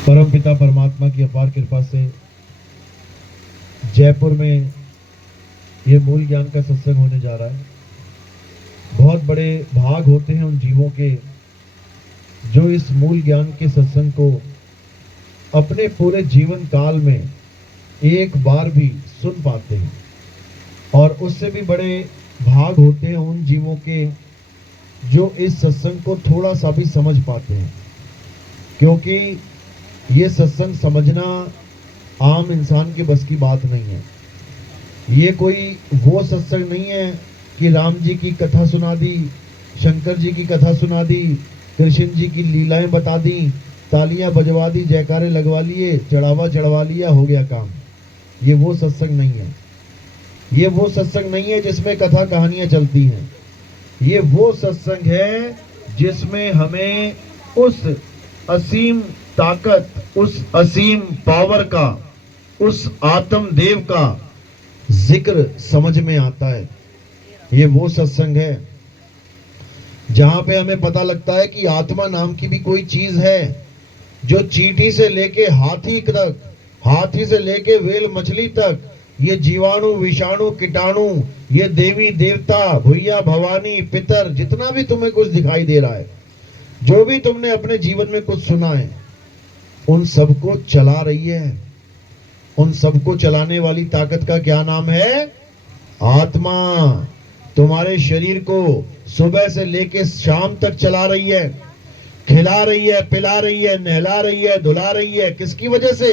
परम पिता परमात्मा की अपार कृपा से जयपुर में ये मूल ज्ञान का सत्संग होने जा रहा है। बहुत बड़े भाग होते हैं उन जीवों के जो इस मूल ज्ञान के सत्संग को अपने पूरे जीवन काल में एक बार भी सुन पाते हैं, और उससे भी बड़े भाग होते हैं उन जीवों के जो इस सत्संग को थोड़ा सा भी समझ पाते हैं, क्योंकि ये सत्संग समझना आम इंसान के बस की बात नहीं है। ये कोई वो सत्संग नहीं है कि राम जी की कथा सुना दी, शंकर जी की कथा सुना दी, कृष्ण जी की लीलाएं बता दी, तालियां बजवा दी, जयकारे लगवा लिए, चढ़ावा चढ़वा लिया, हो गया काम। ये वो सत्संग नहीं है। ये वो सत्संग नहीं है जिसमें कथा कहानियां चलती हैं। ये वो सत्संग है जिसमें हमें उस असीम ताकत, उस असीम पावर का, उस आत्म देव का जिक्र समझ में आता है। ये वो सत्संग है जहां पे हमें पता लगता है कि आत्मा नाम की भी कोई चीज है जो चींटी से लेके हाथी तक, हाथी से लेके वेल मछली तक, ये जीवाणु विषाणु कीटाणु, ये देवी देवता भैया भवानी पितर, जितना भी तुम्हें कुछ दिखाई दे रहा है, जो भी तुमने अपने जीवन में कुछ सुना है, उन सबको चला रही है। उन सबको चलाने वाली ताकत का क्या नाम है? आत्मा। तुम्हारे शरीर को सुबह से लेके शाम तक चला रही है, खिला रही है, पिला रही है, नहला रही है, धुला रही है। किसकी वजह से?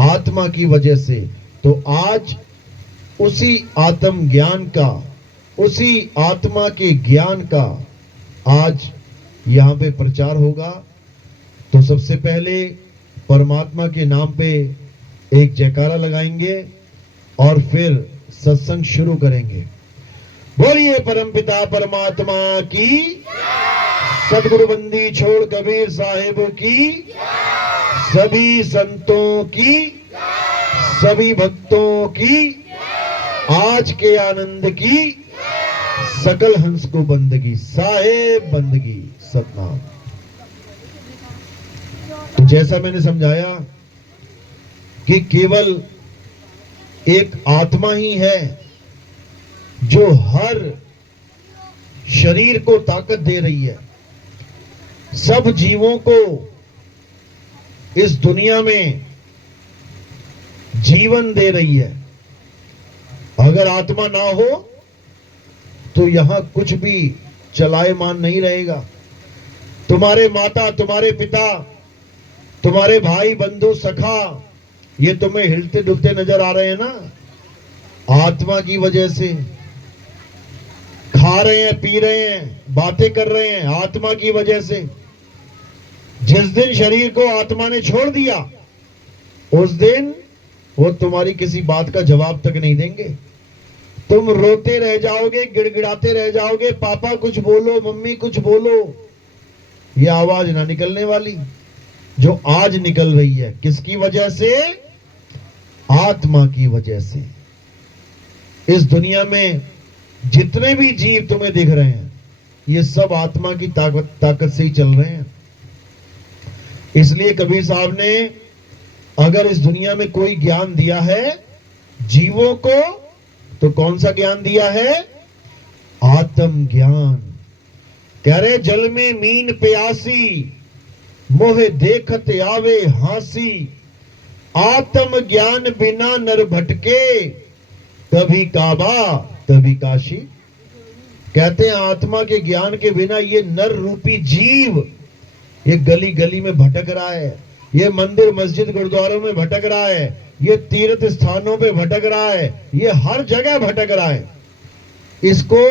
आत्मा की वजह से। तो आज उसी आत्म ज्ञान का, उसी आत्मा के ज्ञान का आज यहां पे प्रचार होगा। तो सबसे पहले परमात्मा के नाम पे एक जयकारा लगाएंगे और फिर सत्संग शुरू करेंगे। बोलिए परमपिता परमात्मा की, सदगुरु बंदी छोड़ कबीर साहिब की, सभी संतों की, सभी भक्तों की, आज के आनंद की, सकल हंस को बंदगी, साहेब बंदगी, सतनाम। तो जैसा मैंने समझाया कि केवल एक आत्मा ही है जो हर शरीर को ताकत दे रही है, सब जीवों को इस दुनिया में जीवन दे रही है। अगर आत्मा ना हो तो यहां कुछ भी चलायमान नहीं रहेगा। तुम्हारे माता, तुम्हारे पिता, तुम्हारे भाई बंधु सखा, ये तुम्हें हिलते डुलते नजर आ रहे हैं ना, आत्मा की वजह से। खा रहे हैं, पी रहे हैं, बातें कर रहे हैं, आत्मा की वजह से। जिस दिन शरीर को आत्मा ने छोड़ दिया, उस दिन वो तुम्हारी किसी बात का जवाब तक नहीं देंगे। तुम रोते रह जाओगे, गिड़गिड़ाते रह जाओगे, पापा कुछ बोलो, मम्मी कुछ बोलो, ये आवाज ना निकलने वाली जो आज निकल रही है। किसकी वजह से? आत्मा की वजह से। इस दुनिया में जितने भी जीव तुम्हें दिख रहे हैं, ये सब आत्मा की ताकत से ही चल रहे हैं। इसलिए कबीर साहब ने अगर इस दुनिया में कोई ज्ञान दिया है जीवों को, तो कौन सा ज्ञान दिया है? आत्म ज्ञान। कह रहे जल में मीन प्यासी, मोहे देखत आवे हासी, आत्म ज्ञान बिना नर भटके, कभी काबा कभी काशी। कहते हैं आत्मा के ज्ञान के बिना ये नर रूपी जीव ये गली गली में भटक रहा है, ये मंदिर मस्जिद गुरुद्वारों में भटक रहा है, ये तीर्थ स्थानों पे भटक रहा है, ये हर जगह भटक रहा है। इसको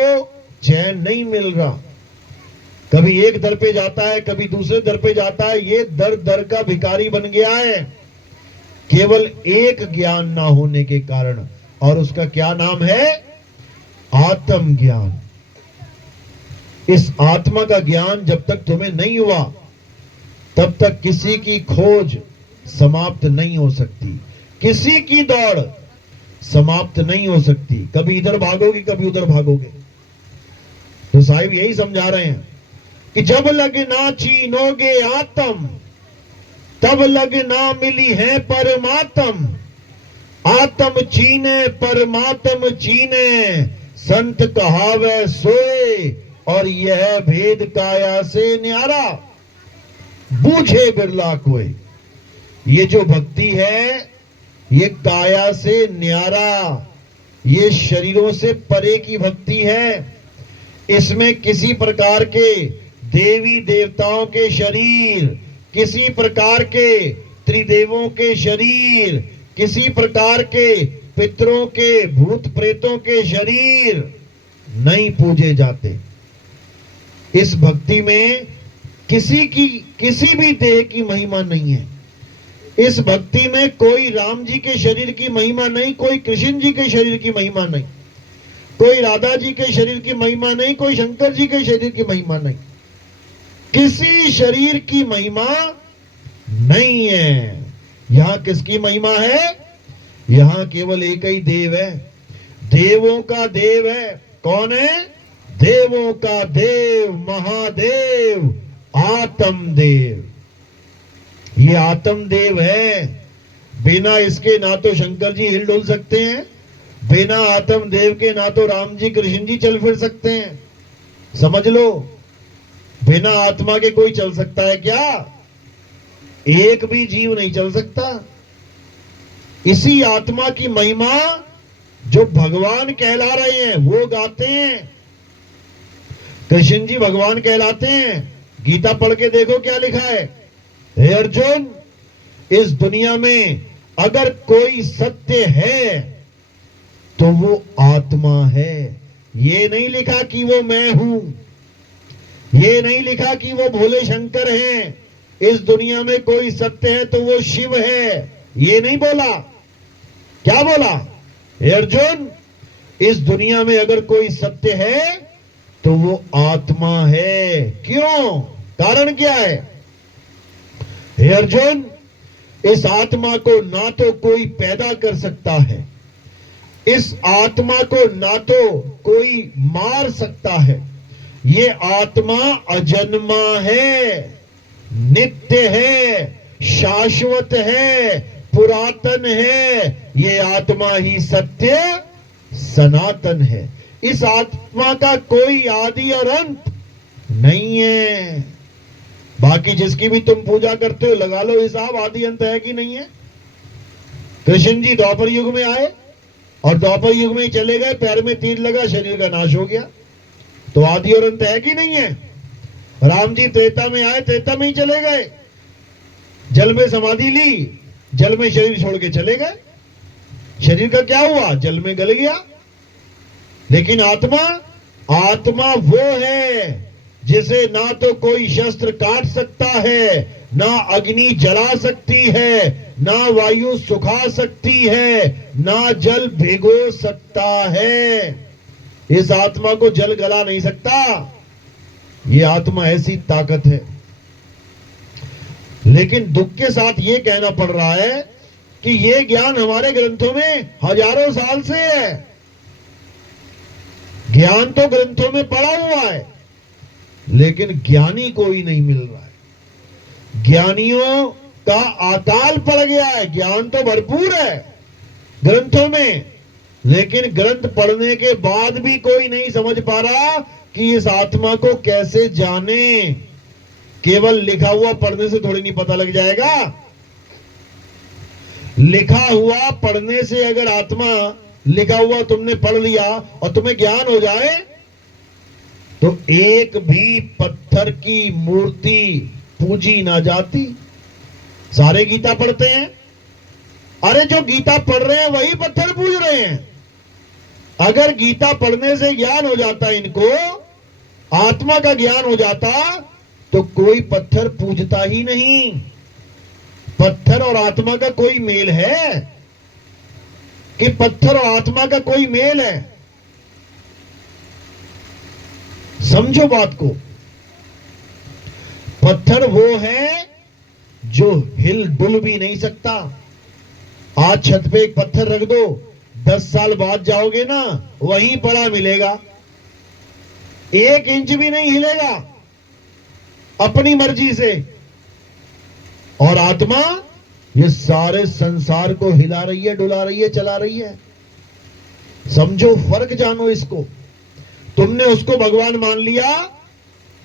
चैन नहीं मिल रहा। कभी एक दर पे जाता है, कभी दूसरे दर पे जाता है, ये दर दर का भिखारी बन गया है, केवल एक ज्ञान ना होने के कारण। और उसका क्या नाम है? आत्म ज्ञान। इस आत्मा का ज्ञान जब तक तुम्हें नहीं हुआ, तब तक किसी की खोज समाप्त नहीं हो सकती, किसी की दौड़ समाप्त नहीं हो सकती। कभी इधर भागोगे, कभी उधर भागोगे। तो साहिब यही समझा रहे हैं कि जब लग ना चीनोगे आत्म, तब लग ना मिली है परमात्म, आत्म चीने परमात्म चीने, संत कहावे सोए और यह भेद काया से न्यारा, बूझे बिरला कोई। ये जो भक्ति है ये काया से न्यारा, ये शरीरों से परे की भक्ति है। इसमें किसी प्रकार के देवी देवताओं के शरीर, किसी प्रकार के त्रिदेवों के शरीर, किसी प्रकार के पितरों के भूत प्रेतों के शरीर नहीं पूजे जाते। इस भक्ति में किसी भी देह की महिमा नहीं है। इस भक्ति में कोई राम जी के शरीर की महिमा नहीं, कोई कृष्ण जी के शरीर की महिमा नहीं, कोई राधा जी के शरीर की महिमा नहीं, कोई शंकर जी के शरीर की महिमा नहीं। किसी शरीर की महिमा नहीं है। यहां किसकी महिमा है? यहां केवल एक ही देव है, देवों का देव है। कौन है? देवों का देव महादेव आत्मदेव। ये आत्मदेव है। बिना इसके ना तो शंकर जी हिल डुल सकते हैं, बिना आत्मदेव के ना तो राम जी कृष्ण जी चल फिर सकते हैं। समझ लो, बिना आत्मा के कोई चल सकता है क्या? एक भी जीव नहीं चल सकता। इसी आत्मा की महिमा जो भगवान कहला रहे हैं वो गाते हैं। कृष्ण जी भगवान कहलाते हैं। गीता पढ़ के देखो क्या लिखा है। हे अर्जुन, इस दुनिया में अगर कोई सत्य है तो वो आत्मा है। ये नहीं लिखा कि वो मैं हूं, ये नहीं लिखा कि वो भोले शंकर हैं। इस दुनिया में कोई सत्य है तो वो शिव है, ये नहीं बोला। क्या बोला? हे अर्जुन, इस दुनिया में अगर कोई सत्य है तो वो आत्मा है। क्यों? कारण क्या है? हे अर्जुन, इस आत्मा को ना तो कोई पैदा कर सकता है, इस आत्मा को ना तो कोई मार सकता है। ये आत्मा अजन्मा है, नित्य है, शाश्वत है, पुरातन है। ये आत्मा ही सत्य सनातन है। इस आत्मा का कोई आदि और अंत नहीं है। बाकी जिसकी भी तुम पूजा करते हो लगा लो हिसाब, आदि अंत है कि नहीं है। कृष्ण जी द्वापर युग में आए और द्वापर युग में ही चले गए, पैर में तीर लगा, शरीर का नाश हो गया। तो आदि और अंत है कि नहीं है। राम जी त्रेता में आए, त्रेता में ही चले गए, जल में समाधि ली, जल में शरीर छोड़ के चले गए। शरीर का क्या हुआ? जल में गल गया। लेकिन आत्मा, आत्मा वो है जिसे ना तो कोई शस्त्र काट सकता है, ना अग्नि जला सकती है, ना वायु सुखा सकती है, ना जल भिगो सकता है। इस आत्मा को जल गला नहीं सकता। ये आत्मा ऐसी ताकत है। लेकिन दुख के साथ ये कहना पड़ रहा है कि ये ज्ञान हमारे ग्रंथों में हजारों साल से है। ज्ञान तो ग्रंथों में पड़ा हुआ है, लेकिन ज्ञानी कोई नहीं मिल रहा है। ज्ञानियों का अकाल पड़ गया है। ज्ञान तो भरपूर है ग्रंथों में, लेकिन ग्रंथ पढ़ने के बाद भी कोई नहीं समझ पा रहा कि इस आत्मा को कैसे जाने। केवल लिखा हुआ पढ़ने से थोड़ी नहीं पता लग जाएगा। लिखा हुआ पढ़ने से अगर आत्मा, लिखा हुआ तुमने पढ़ लिया और तुम्हें ज्ञान हो जाए तो एक भी पत्थर की मूर्ति पूजी ना जाती। सारे गीता पढ़ते हैं, अरे जो गीता पढ़ रहे हैं वही पत्थर पूज रहे हैं। अगर गीता पढ़ने से ज्ञान हो जाता, इनको आत्मा का ज्ञान हो जाता, तो कोई पत्थर पूजता ही नहीं। पत्थर और आत्मा का कोई मेल है कि पत्थर और आत्मा का कोई मेल है? समझो बात को। पत्थर वो है जो हिल डुल भी नहीं सकता। आज छत पे एक पत्थर रख दो, 10 साल बाद जाओगे ना, वहीं पड़ा मिलेगा, 1 इंच भी नहीं हिलेगा अपनी मर्जी से। और आत्मा ये सारे संसार को हिला रही है, डुला रही है, चला रही है। समझो, फर्क जानो इसको। तुमने उसको भगवान मान लिया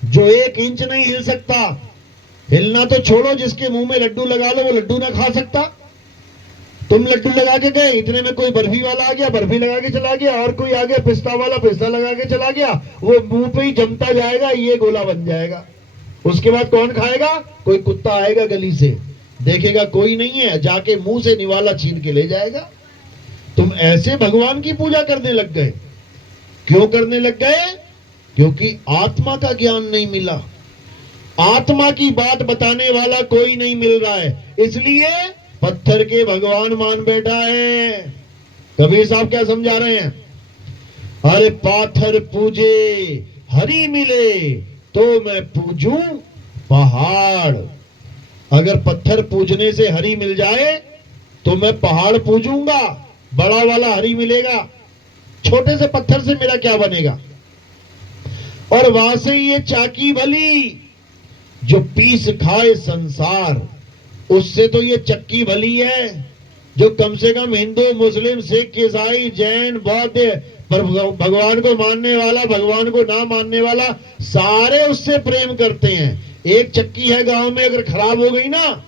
जो 1 इंच नहीं हिल सकता। हिलना तो छोड़ो, जिसके मुंह में लड्डू लगा लो वो लड्डू ना खा सकता। तुम लड्डू लगा के गए, इतने में कोई बर्फी वाला आ गया, बर्फी लगा के चला गया, और कोई आ गया पिस्ता वाला, पिस्ता लगा के चला गया। वो मुंह पे ही जमता जाएगा, ये गोला बन जाएगा। उसके बाद कौन खाएगा? कोई कुत्ता आएगा गली से, देखेगा कोई नहीं है, जाके मुंह से निवाला छीन के ले जाएगा। तुम ऐसे भगवान की पूजा करने लग गए। क्यों करने लग गए? क्योंकि आत्मा का ज्ञान नहीं मिला, आत्मा की बात बताने वाला कोई नहीं मिल रहा है, इसलिए पत्थर के भगवान मान बैठा है। कबीर साहब क्या समझा रहे हैं? अरे पाथर पूजे हरि मिले तो मैं पूजूं पहाड़। अगर पत्थर पूजने से हरि मिल जाए तो मैं पहाड़ पूजूंगा, बड़ा वाला हरि मिलेगा, छोटे से पत्थर से मेरा क्या बनेगा। और वहां से ये चाकी भली जो पीस खाए संसार, उससे तो ये चक्की भली है जो कम से कम हिंदू, मुस्लिम, सिख, ईसाई, जैन, बौद्ध, पर भगवान को मानने वाला, भगवान को ना मानने वाला, सारे उससे प्रेम करते हैं। एक चक्की है गांव में, अगर खराब हो गई ना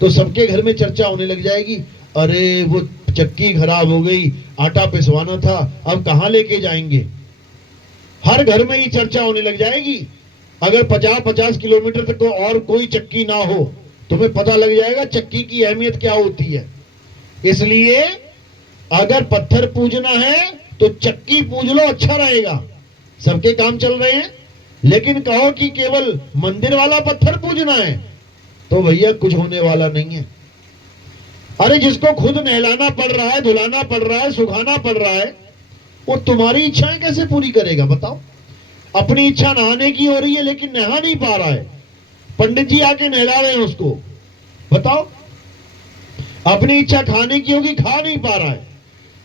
तो सबके घर में चर्चा होने लग जाएगी। अरे वो चक्की खराब हो गई, आटा पिसवाना था, अब कहां लेके जाएंगे। हर घर में ही चर्चा होने लग जाएगी। अगर 50-50 किलोमीटर तक और कोई चक्की ना हो, तुम्हें पता लग जाएगा चक्की की अहमियत क्या होती है। इसलिए अगर पत्थर पूजना है तो चक्की पूज लो, अच्छा रहेगा। सबके काम चल रहे हैं, लेकिन कहो कि केवल मंदिर वाला पत्थर पूजना है तो भैया कुछ होने वाला नहीं है। अरे जिसको खुद नहलाना पड़ रहा है, धुलाना पड़ रहा है, सुखाना पड़ रहा है, वो तुम्हारी इच्छाएं कैसे पूरी करेगा बताओ। अपनी इच्छा नहाने की हो रही है लेकिन नहा नहीं पा रहा है, पंडित जी आके नहला रहे हैं उसको, बताओ। अपनी इच्छा खाने की होगी, खा नहीं पा रहा है।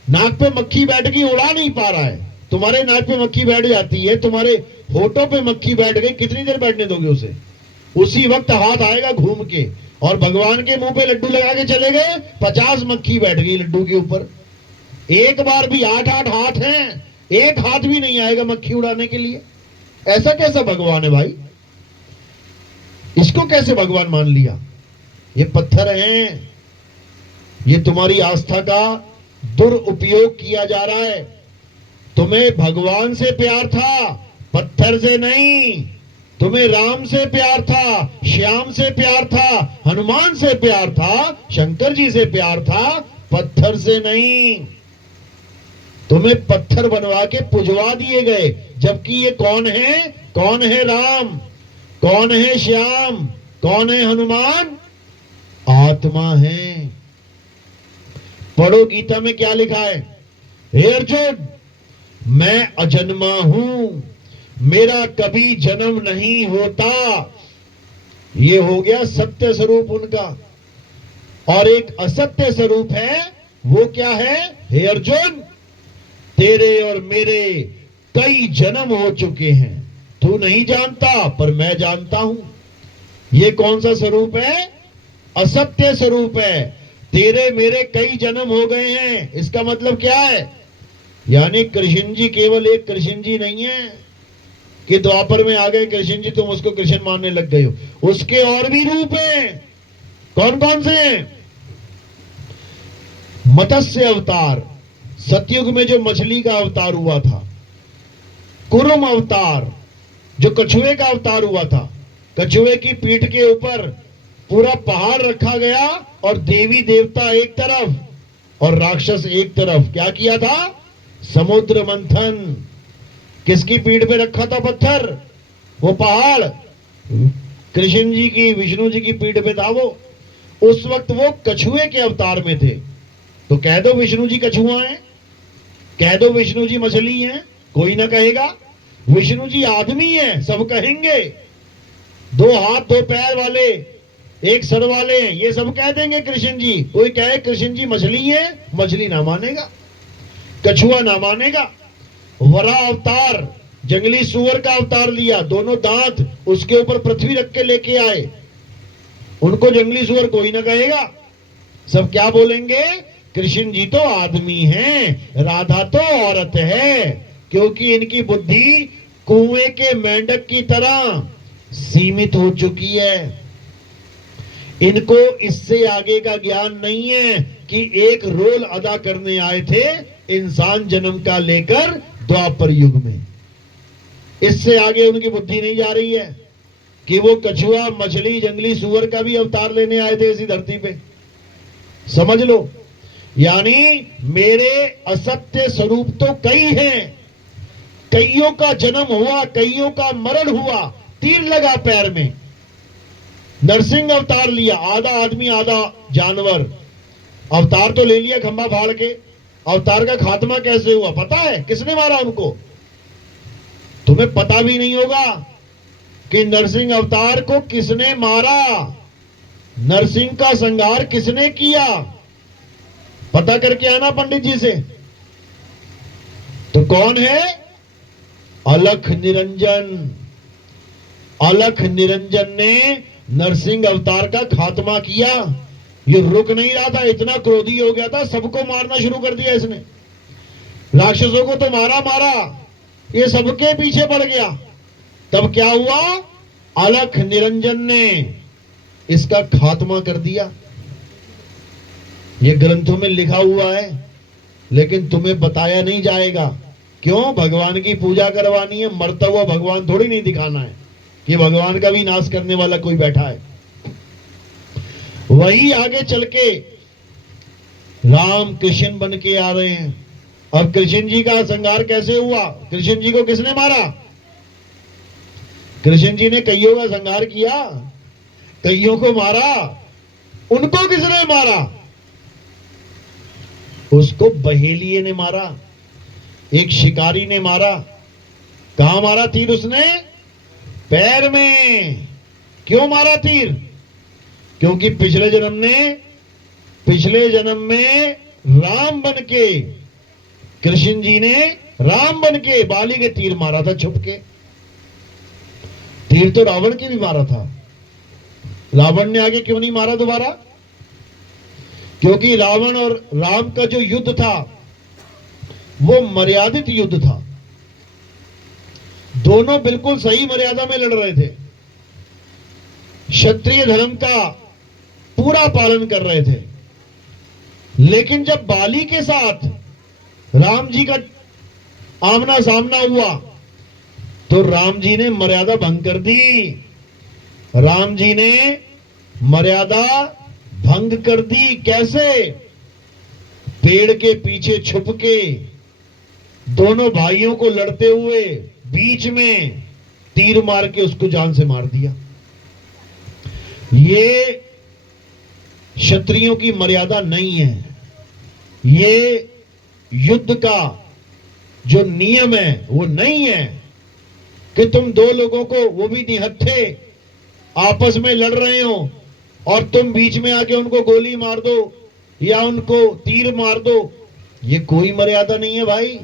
नाक पे मक्खी बैठ गई, उड़ा नहीं पा रहा है। तुम्हारे नाक पे मक्खी बैठ जाती है, तुम्हारे होठों पे मक्खी बैठ गई, कितनी देर बैठने दोगे उसे? उसी वक्त हाथ आएगा घूम के, और भगवान के मुंह पे लड्डू लगा के चले गए, 50 मक्खी बैठ गई लड्डू के ऊपर। एक बार भी 8-8 हाथ हैं, एक हाथ भी नहीं आएगा मक्खी उड़ाने के लिए। ऐसा कैसा भगवान है भाई? इसको कैसे भगवान मान लिया? ये पत्थर हैं, ये तुम्हारी आस्था का दुरुपयोग किया जा रहा है। तुम्हें भगवान से प्यार था, पत्थर से नहीं। तुम्हें राम से प्यार था, श्याम से प्यार था, हनुमान से प्यार था, शंकर जी से प्यार था, पत्थर से नहीं। तुम्हें पत्थर बनवा के पुजवा दिए गए, जबकि ये कौन है? कौन है राम? कौन है श्याम? कौन है हनुमान? आत्मा है। पढ़ो गीता में क्या लिखा है? हे अर्जुन, मैं अजन्मा हूं, मेरा कभी जन्म नहीं होता। ये हो गया सत्य स्वरूप उनका। और एक असत्य स्वरूप है, वो क्या है? हे अर्जुन, तेरे और मेरे कई जन्म हो चुके हैं, तू नहीं जानता पर मैं जानता हूं। ये कौन सा स्वरूप है? असत्य स्वरूप है। तेरे मेरे कई जन्म हो गए हैं, इसका मतलब क्या है? यानी कृष्ण जी केवल एक कृष्ण जी नहीं है कि द्वापर में आ गए कृष्ण जी, तुम उसको कृष्ण मानने लग गए हो। उसके और भी रूप हैं। कौन कौन से हैं? मत्स्य अवतार, सतयुग में जो मछली का अवतार हुआ था। कुर्म अवतार, जो कछुए का अवतार हुआ था। कछुए की पीठ के ऊपर पूरा पहाड़ रखा गया और देवी देवता एक तरफ और राक्षस एक तरफ। क्या किया था? समुद्र मंथन। किसकी पीठ पे रखा था पत्थर? वो पहाड़ कृष्ण जी की, विष्णु जी की पीठ पे था वो। उस वक्त वो कछुए के अवतार में थे। तो कह दो विष्णु जी कछुआ हैं, कह दो विष्णु जी मछली हैं, कोई ना कहेगा। विष्णु जी आदमी हैं, सब कहेंगे। 2 हाथ 2 पैर वाले, एक सर वाले हैं, ये सब कह देंगे कृष्ण जी। कोई कहे कृष्ण जी मछली है, मछली ना मानेगा, कछुआ ना मानेगा। वरा अवतार, जंगली सुअर का अवतार लिया, दोनों दांत, उसके ऊपर पृथ्वी रख के लेके आए। उनको जंगली सुअर कोई ना कहेगा, सब क्या बोलेंगे, कृष्ण जी तो आदमी हैं, राधा तो औरत है, क्योंकि इनकी बुद्धि कुएं के मेंढक की तरह सीमित हो चुकी है। इनको इससे आगे का ज्ञान नहीं है कि एक रोल अदा करने आए थे इंसान जन्म का लेकर द्वापर युग में। इससे आगे उनकी बुद्धि नहीं जा रही है कि वो कछुआ, मछली, जंगली सुअर का भी अवतार लेने आए थे इसी धरती पे। समझ लो, यानी मेरे असत्य स्वरूप तो कई हैं, कईयों का जन्म हुआ, कईयों का मरण हुआ, तीर लगा पैर में, नरसिंह अवतार लिया, आधा आदमी आधा जानवर, अवतार तो ले लिया खंभा फाड़ के। अवतार का खात्मा कैसे हुआ पता है? किसने मारा उनको? तुम्हें पता भी नहीं होगा कि नरसिंह अवतार को किसने मारा, नरसिंह का संहार किसने किया, पता करके आना पंडित जी से। तो कौन है? अलख निरंजन। अलख निरंजन ने नरसिंह अवतार का खात्मा किया। ये रुक नहीं रहा था, इतना क्रोधी हो गया था, सबको मारना शुरू कर दिया इसने। राक्षसों को तो मारा मारा, ये सबके पीछे पड़ गया। तब क्या हुआ? अलख निरंजन ने इसका खात्मा कर दिया। ये ग्रंथों में लिखा हुआ है, लेकिन तुम्हें बताया नहीं जाएगा। क्यों? भगवान की पूजा करवानी है, मरता हुआ भगवान थोड़ी नहीं दिखाना है कि भगवान का भी नाश करने वाला कोई बैठा है। वही आगे चल के राम कृष्ण बन के आ रहे हैं। अब कृष्ण जी का संहार कैसे हुआ? कृष्ण जी को किसने मारा? कृष्ण जी ने कईयों का संहार किया, कईयों को मारा। उनको किसने मारा? उसको बहेलिये ने मारा, एक शिकारी ने मारा। कहां मारा तीर उसने? पैर में। क्यों मारा तीर? क्योंकि पिछले जन्म में राम बन के, कृष्ण जी ने राम बन के बाली के तीर मारा था छुप के। तीर तो रावण के भी मारा था। रावण ने आगे क्यों नहीं मारा दोबारा? क्योंकि रावण और राम का जो युद्ध था वो मर्यादित युद्ध था। दोनों बिल्कुल सही मर्यादा में लड़ रहे थे, क्षत्रिय धर्म का पूरा पालन कर रहे थे। लेकिन जब बाली के साथ राम जी का आमना सामना हुआ तो राम जी ने मर्यादा भंग कर दी। राम जी ने मर्यादा भंग कर दी। कैसे? पेड़ के पीछे छुप के दोनों भाइयों को लड़ते हुए बीच में तीर मार के उसको जान से मार दिया। ये क्षत्रियों की मर्यादा नहीं है। ये युद्ध का जो नियम है वो नहीं है कि तुम दो लोगों को, वो भी निहत्थे, आपस में लड़ रहे हो और तुम बीच में आके उनको गोली मार दो या उनको तीर मार दो। ये कोई मर्यादा नहीं है भाई,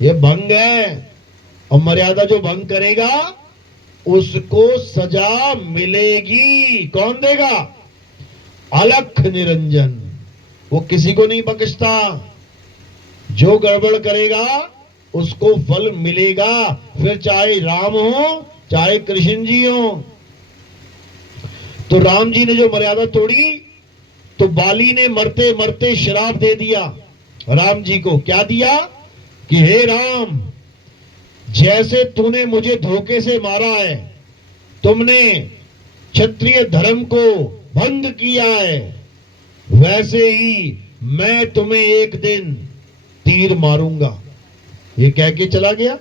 ये भंग है। और मर्यादा जो भंग करेगा उसको सजा मिलेगी। कौन देगा? अलख निरंजन। वो किसी को नहीं बख्शता। जो गड़बड़ करेगा उसको फल मिलेगा, फिर चाहे राम हो चाहे कृष्ण जी हो। तो राम जी ने जो मर्यादा तोड़ी तो बाली ने मरते मरते श्राप दे दिया राम जी को। क्या दिया? कि हे राम, जैसे तूने मुझे धोखे से मारा है, तुमने क्षत्रिय धर्म को भंग किया है, वैसे ही मैं तुम्हें एक दिन तीर मारूंगा। ये कह के चला गया।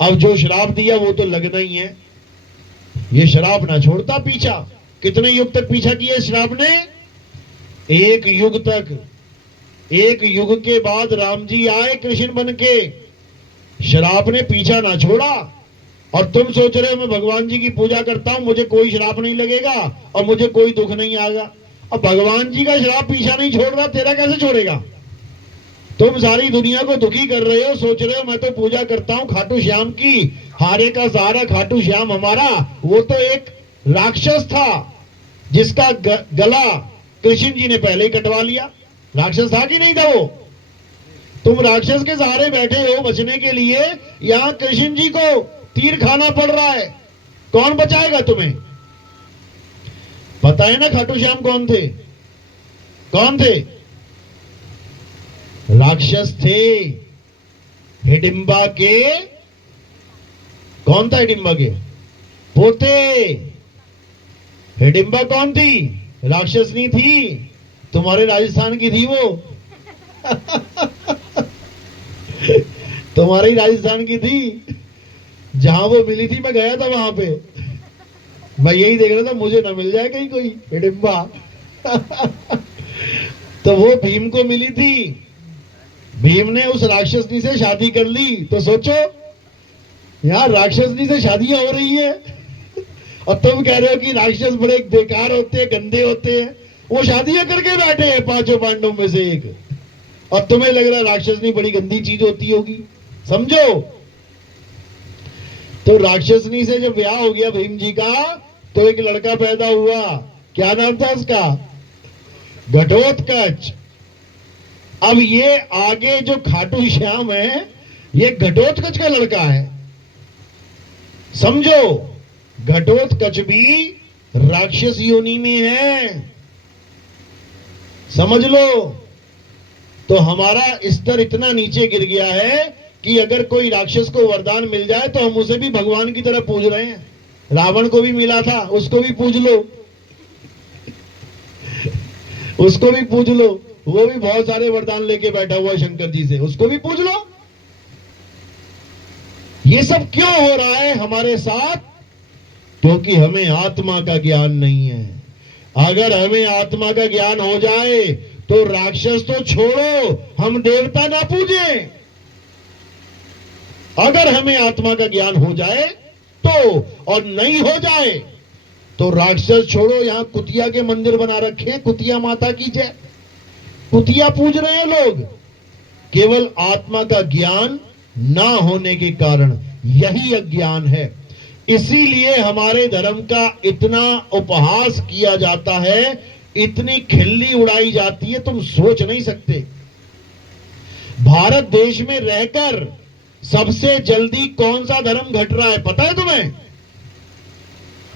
अब जो श्राप दिया वो तो लगना ही है। ये श्राप ना छोड़ता पीछा। कितने युग तक पीछा किया श्राप ने? एक युग तक। एक युग के बाद राम जी आए कृष्ण बन के, श्राप ने पीछा ना छोड़ा। और तुम सोच रहे हो मैं भगवान जी की पूजा करता हूं, मुझे कोई श्राप नहीं लगेगा और मुझे कोई दुख नहीं आएगा। अब भगवान जी का श्राप पीछा नहीं छोड़ रहा, तेरा कैसे छोड़ेगा? तुम सारी दुनिया को दुखी कर रहे हो, सोच रहे हो मैं तो पूजा करता हूं खाटू श्याम की, हारे का सहारा खाटू श्याम हमारा। वो तो एक राक्षस था, जिसका गला कृष्ण जी ने पहले ही कटवा लिया। राक्षस था कि नहीं था वो? तुम राक्षस के सहारे बैठे हो बचने के लिए, यहां कृष्ण जी को तीर खाना पड़ रहा है, कौन बचाएगा तुम्हें? पता है ना खाटू श्याम कौन थे? कौन थे? राक्षस थे। हिडिंबा के, कौन था हिडिंबा के? पोते। हिडिंबा कौन थी? राक्षसनी थी, तुम्हारे राजस्थान की थी वो। तुम्हारे ही राजस्थान की थी। जहां वो मिली थी मैं गया था वहां पे, मैं यही देख रहा था मुझे ना मिल जाए कहीं कोई हिडिंबा। तो वो भीम को मिली थी, भीम ने उस राक्षसनी से शादी कर ली। तो सोचो यार, राक्षसनी से शादियां हो रही है और तुम कह रहे हो कि राक्षस बड़े बेकार होते हैं, गंदे होते हैं। वो शादियां करके बैठे हैं पांचों पांडवों में से एक, और तुम्हें लग रहा है राक्षसनी बड़ी गंदी चीज होती होगी। समझो, तो राक्षसनी से जब ब्याह हो गया भीम जी का, तो एक लड़का पैदा हुआ। क्या नाम था उसका? घटोत्कच। अब ये आगे जो खाटू श्याम है, ये घटोत्कच का लड़का है। समझो, घटोत्कच भी राक्षस योनि में है, समझ लो। तो हमारा स्तर इतना नीचे गिर गया है कि अगर कोई राक्षस को वरदान मिल जाए तो हम उसे भी भगवान की तरह पूज रहे हैं। रावण को भी मिला था, उसको भी पूज लो, उसको भी पूज लो। वो भी बहुत सारे वरदान लेके बैठा हुआ है शंकर जी से, उसको भी पूज लो। ये सब क्यों हो रहा है हमारे साथ? क्योंकि हमें आत्मा का ज्ञान नहीं है। अगर हमें आत्मा का ज्ञान हो जाए तो राक्षस तो छोड़ो, हम देवता ना पूजे। अगर हमें आत्मा का ज्ञान हो जाए तो, और नहीं हो जाए तो राक्षस छोड़ो, यहां कुतिया के मंदिर बना रखे हैं, कुतिया माता की जय, कुतिया पूज रहे हैं लोग, केवल आत्मा का ज्ञान ना होने के कारण। यही अज्ञान है। इसीलिए हमारे धर्म का इतना उपहास किया जाता है, इतनी खिल्ली उड़ाई जाती है, तुम सोच नहीं सकते। भारत देश में रहकर सबसे जल्दी कौन सा धर्म घट रहा है पता है तुम्हें?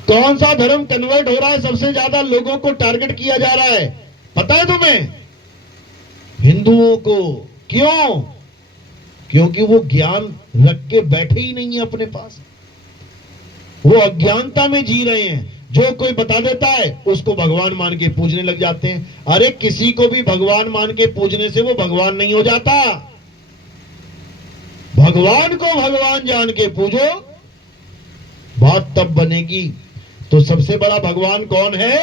कौन सा धर्म कन्वर्ट हो रहा है, सबसे ज्यादा लोगों को टारगेट किया जा रहा है पता है तुम्हें? हिंदुओं को। क्यों? क्योंकि वो ज्ञान रख के बैठे ही नहीं है अपने पास, वो अज्ञानता में जी रहे हैं। जो कोई बता देता है उसको भगवान मान के पूजने लग जाते हैं। अरे किसी को भी भगवान मान के पूजने से वो भगवान नहीं हो जाता। भगवान को भगवान जान के पूजो, बात तब बनेगी। तो सबसे बड़ा भगवान कौन है?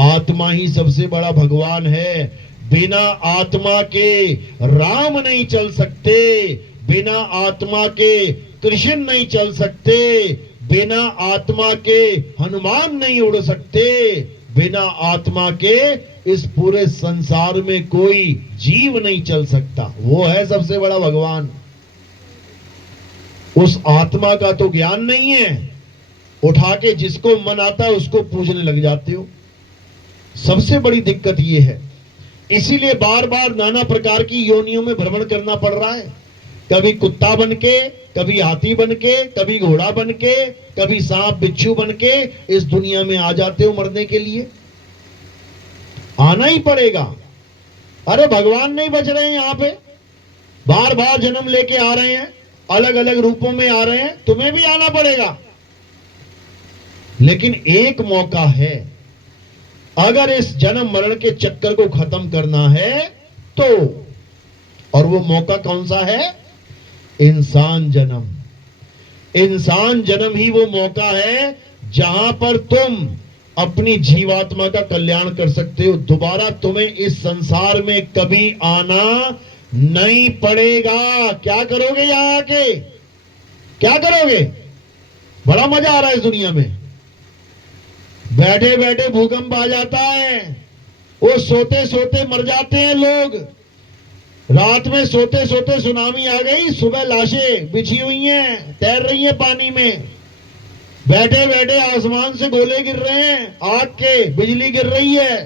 आत्मा ही सबसे बड़ा भगवान है। बिना आत्मा के राम नहीं चल सकते, बिना आत्मा के कृष्ण नहीं चल सकते, बिना आत्मा के हनुमान नहीं उड़ सकते, बिना आत्मा के इस पूरे संसार में कोई जीव नहीं चल सकता। वो है सबसे बड़ा भगवान। उस आत्मा का तो ज्ञान नहीं है, उठा के जिसको मन आता है उसको पूजने लग जाते हो। सबसे बड़ी दिक्कत ये है। इसीलिए बार बार नाना प्रकार की योनियों में भ्रमण करना पड़ रहा है। कभी कुत्ता बनके, कभी हाथी बनके, कभी घोड़ा बनके, कभी सांप बिच्छू बनके इस दुनिया में आ जाते हो मरने के लिए। आना ही पड़ेगा। अरे भगवान नहीं बच रहे हैं यहां पे, बार बार जन्म लेके आ रहे हैं, अलग अलग रूपों में आ रहे हैं, तुम्हें भी आना पड़ेगा। लेकिन एक मौका है, अगर इस जन्म मरण के चक्कर को खत्म करना है तो, और वो मौका कौन सा है? इंसान जन्म। इंसान जन्म ही वो मौका है जहां पर तुम अपनी जीवात्मा का कल्याण कर सकते हो। दोबारा तुम्हें इस संसार में कभी आना नहीं पड़ेगा। क्या करोगे यहां आके? क्या करोगे? बड़ा मजा आ रहा है इस दुनिया में। बैठे बैठे भूकंप आ जाता है, वो सोते सोते मर जाते हैं लोग। रात में सोते सोते सुनामी आ गई, सुबह लाशें बिछी हुई हैं, तैर रही हैं पानी में। बैठे बैठे आसमान से गोले गिर रहे हैं, आग के, बिजली गिर रही है,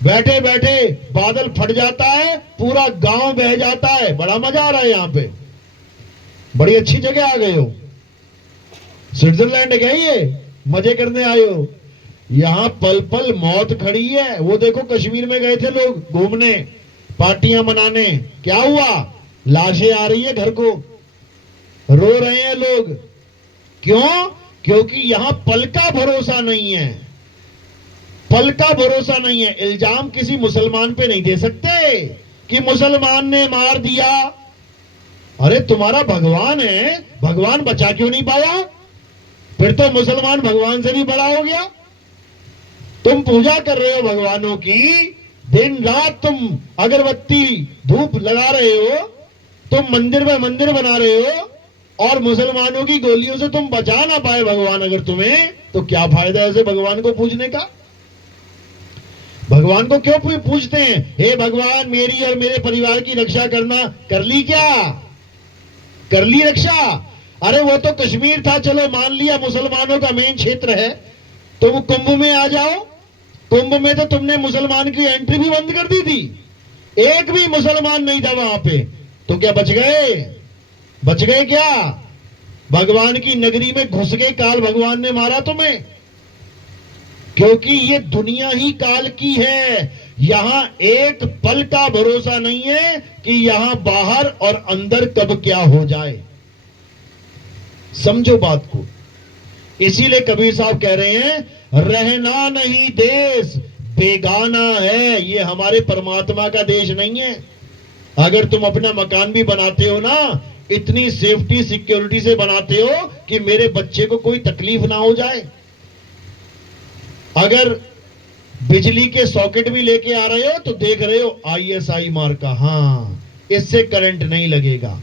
बैठे बैठे बादल फट जाता है, पूरा गांव बह जाता है। बड़ा मजा आ रहा है यहाँ पे, बड़ी अच्छी जगह आ गए हो। स्विट्जरलैंड गए, ये मजे करने आए हो। यहां पल पल मौत खड़ी है। वो देखो कश्मीर में गए थे लोग घूमने, पार्टियां मनाने, क्या हुआ? लाशें आ रही है घर को, रो रहे हैं लोग। क्यों? क्योंकि यहां पल का भरोसा नहीं है, पल का भरोसा नहीं है। इल्जाम किसी मुसलमान पे नहीं दे सकते कि मुसलमान ने मार दिया। अरे तुम्हारा भगवान है, भगवान बचा क्यों नहीं पाया? फिर तो मुसलमान भगवान से भी बड़ा हो गया। तुम पूजा कर रहे हो भगवानों की, दिन रात तुम अगरबत्ती धूप लगा रहे हो, तुम मंदिर में मंदिर बना रहे हो, और मुसलमानों की गोलियों से तुम बचा ना पाए भगवान अगर तुम्हें, तो क्या फायदा ऐसे भगवान को पूजने का? भगवान को क्यों पूछते हैं? हे भगवान मेरी और मेरे परिवार की रक्षा करना। कर ली क्या? कर ली रक्षा? अरे वो तो कश्मीर था, चलो मान लिया मुसलमानों का मेन क्षेत्र है। तुम कुंभ में आ जाओ, कुंभ में तो तुमने मुसलमान की एंट्री भी बंद कर दी थी, एक भी मुसलमान नहीं था वहां पे। तो क्या बच गए? बच गए क्या? भगवान की नगरी में घुस के काल भगवान ने मारा तुम्हें। क्योंकि ये दुनिया ही काल की है, यहां एक पल का भरोसा नहीं है कि यहां बाहर और अंदर कब क्या हो जाए। समझो बात को। इसीलिए कबीर साहब कह रहे हैं, रहना नहीं देश बेगाना है। ये हमारे परमात्मा का देश नहीं है। अगर तुम अपना मकान भी बनाते हो ना, इतनी सेफ्टी सिक्योरिटी से बनाते हो कि मेरे बच्चे को कोई तकलीफ ना हो जाए। अगर बिजली के सॉकेट भी लेके आ रहे हो तो देख रहे हो ISI मार्का, हां इससे करंट नहीं लगेगा।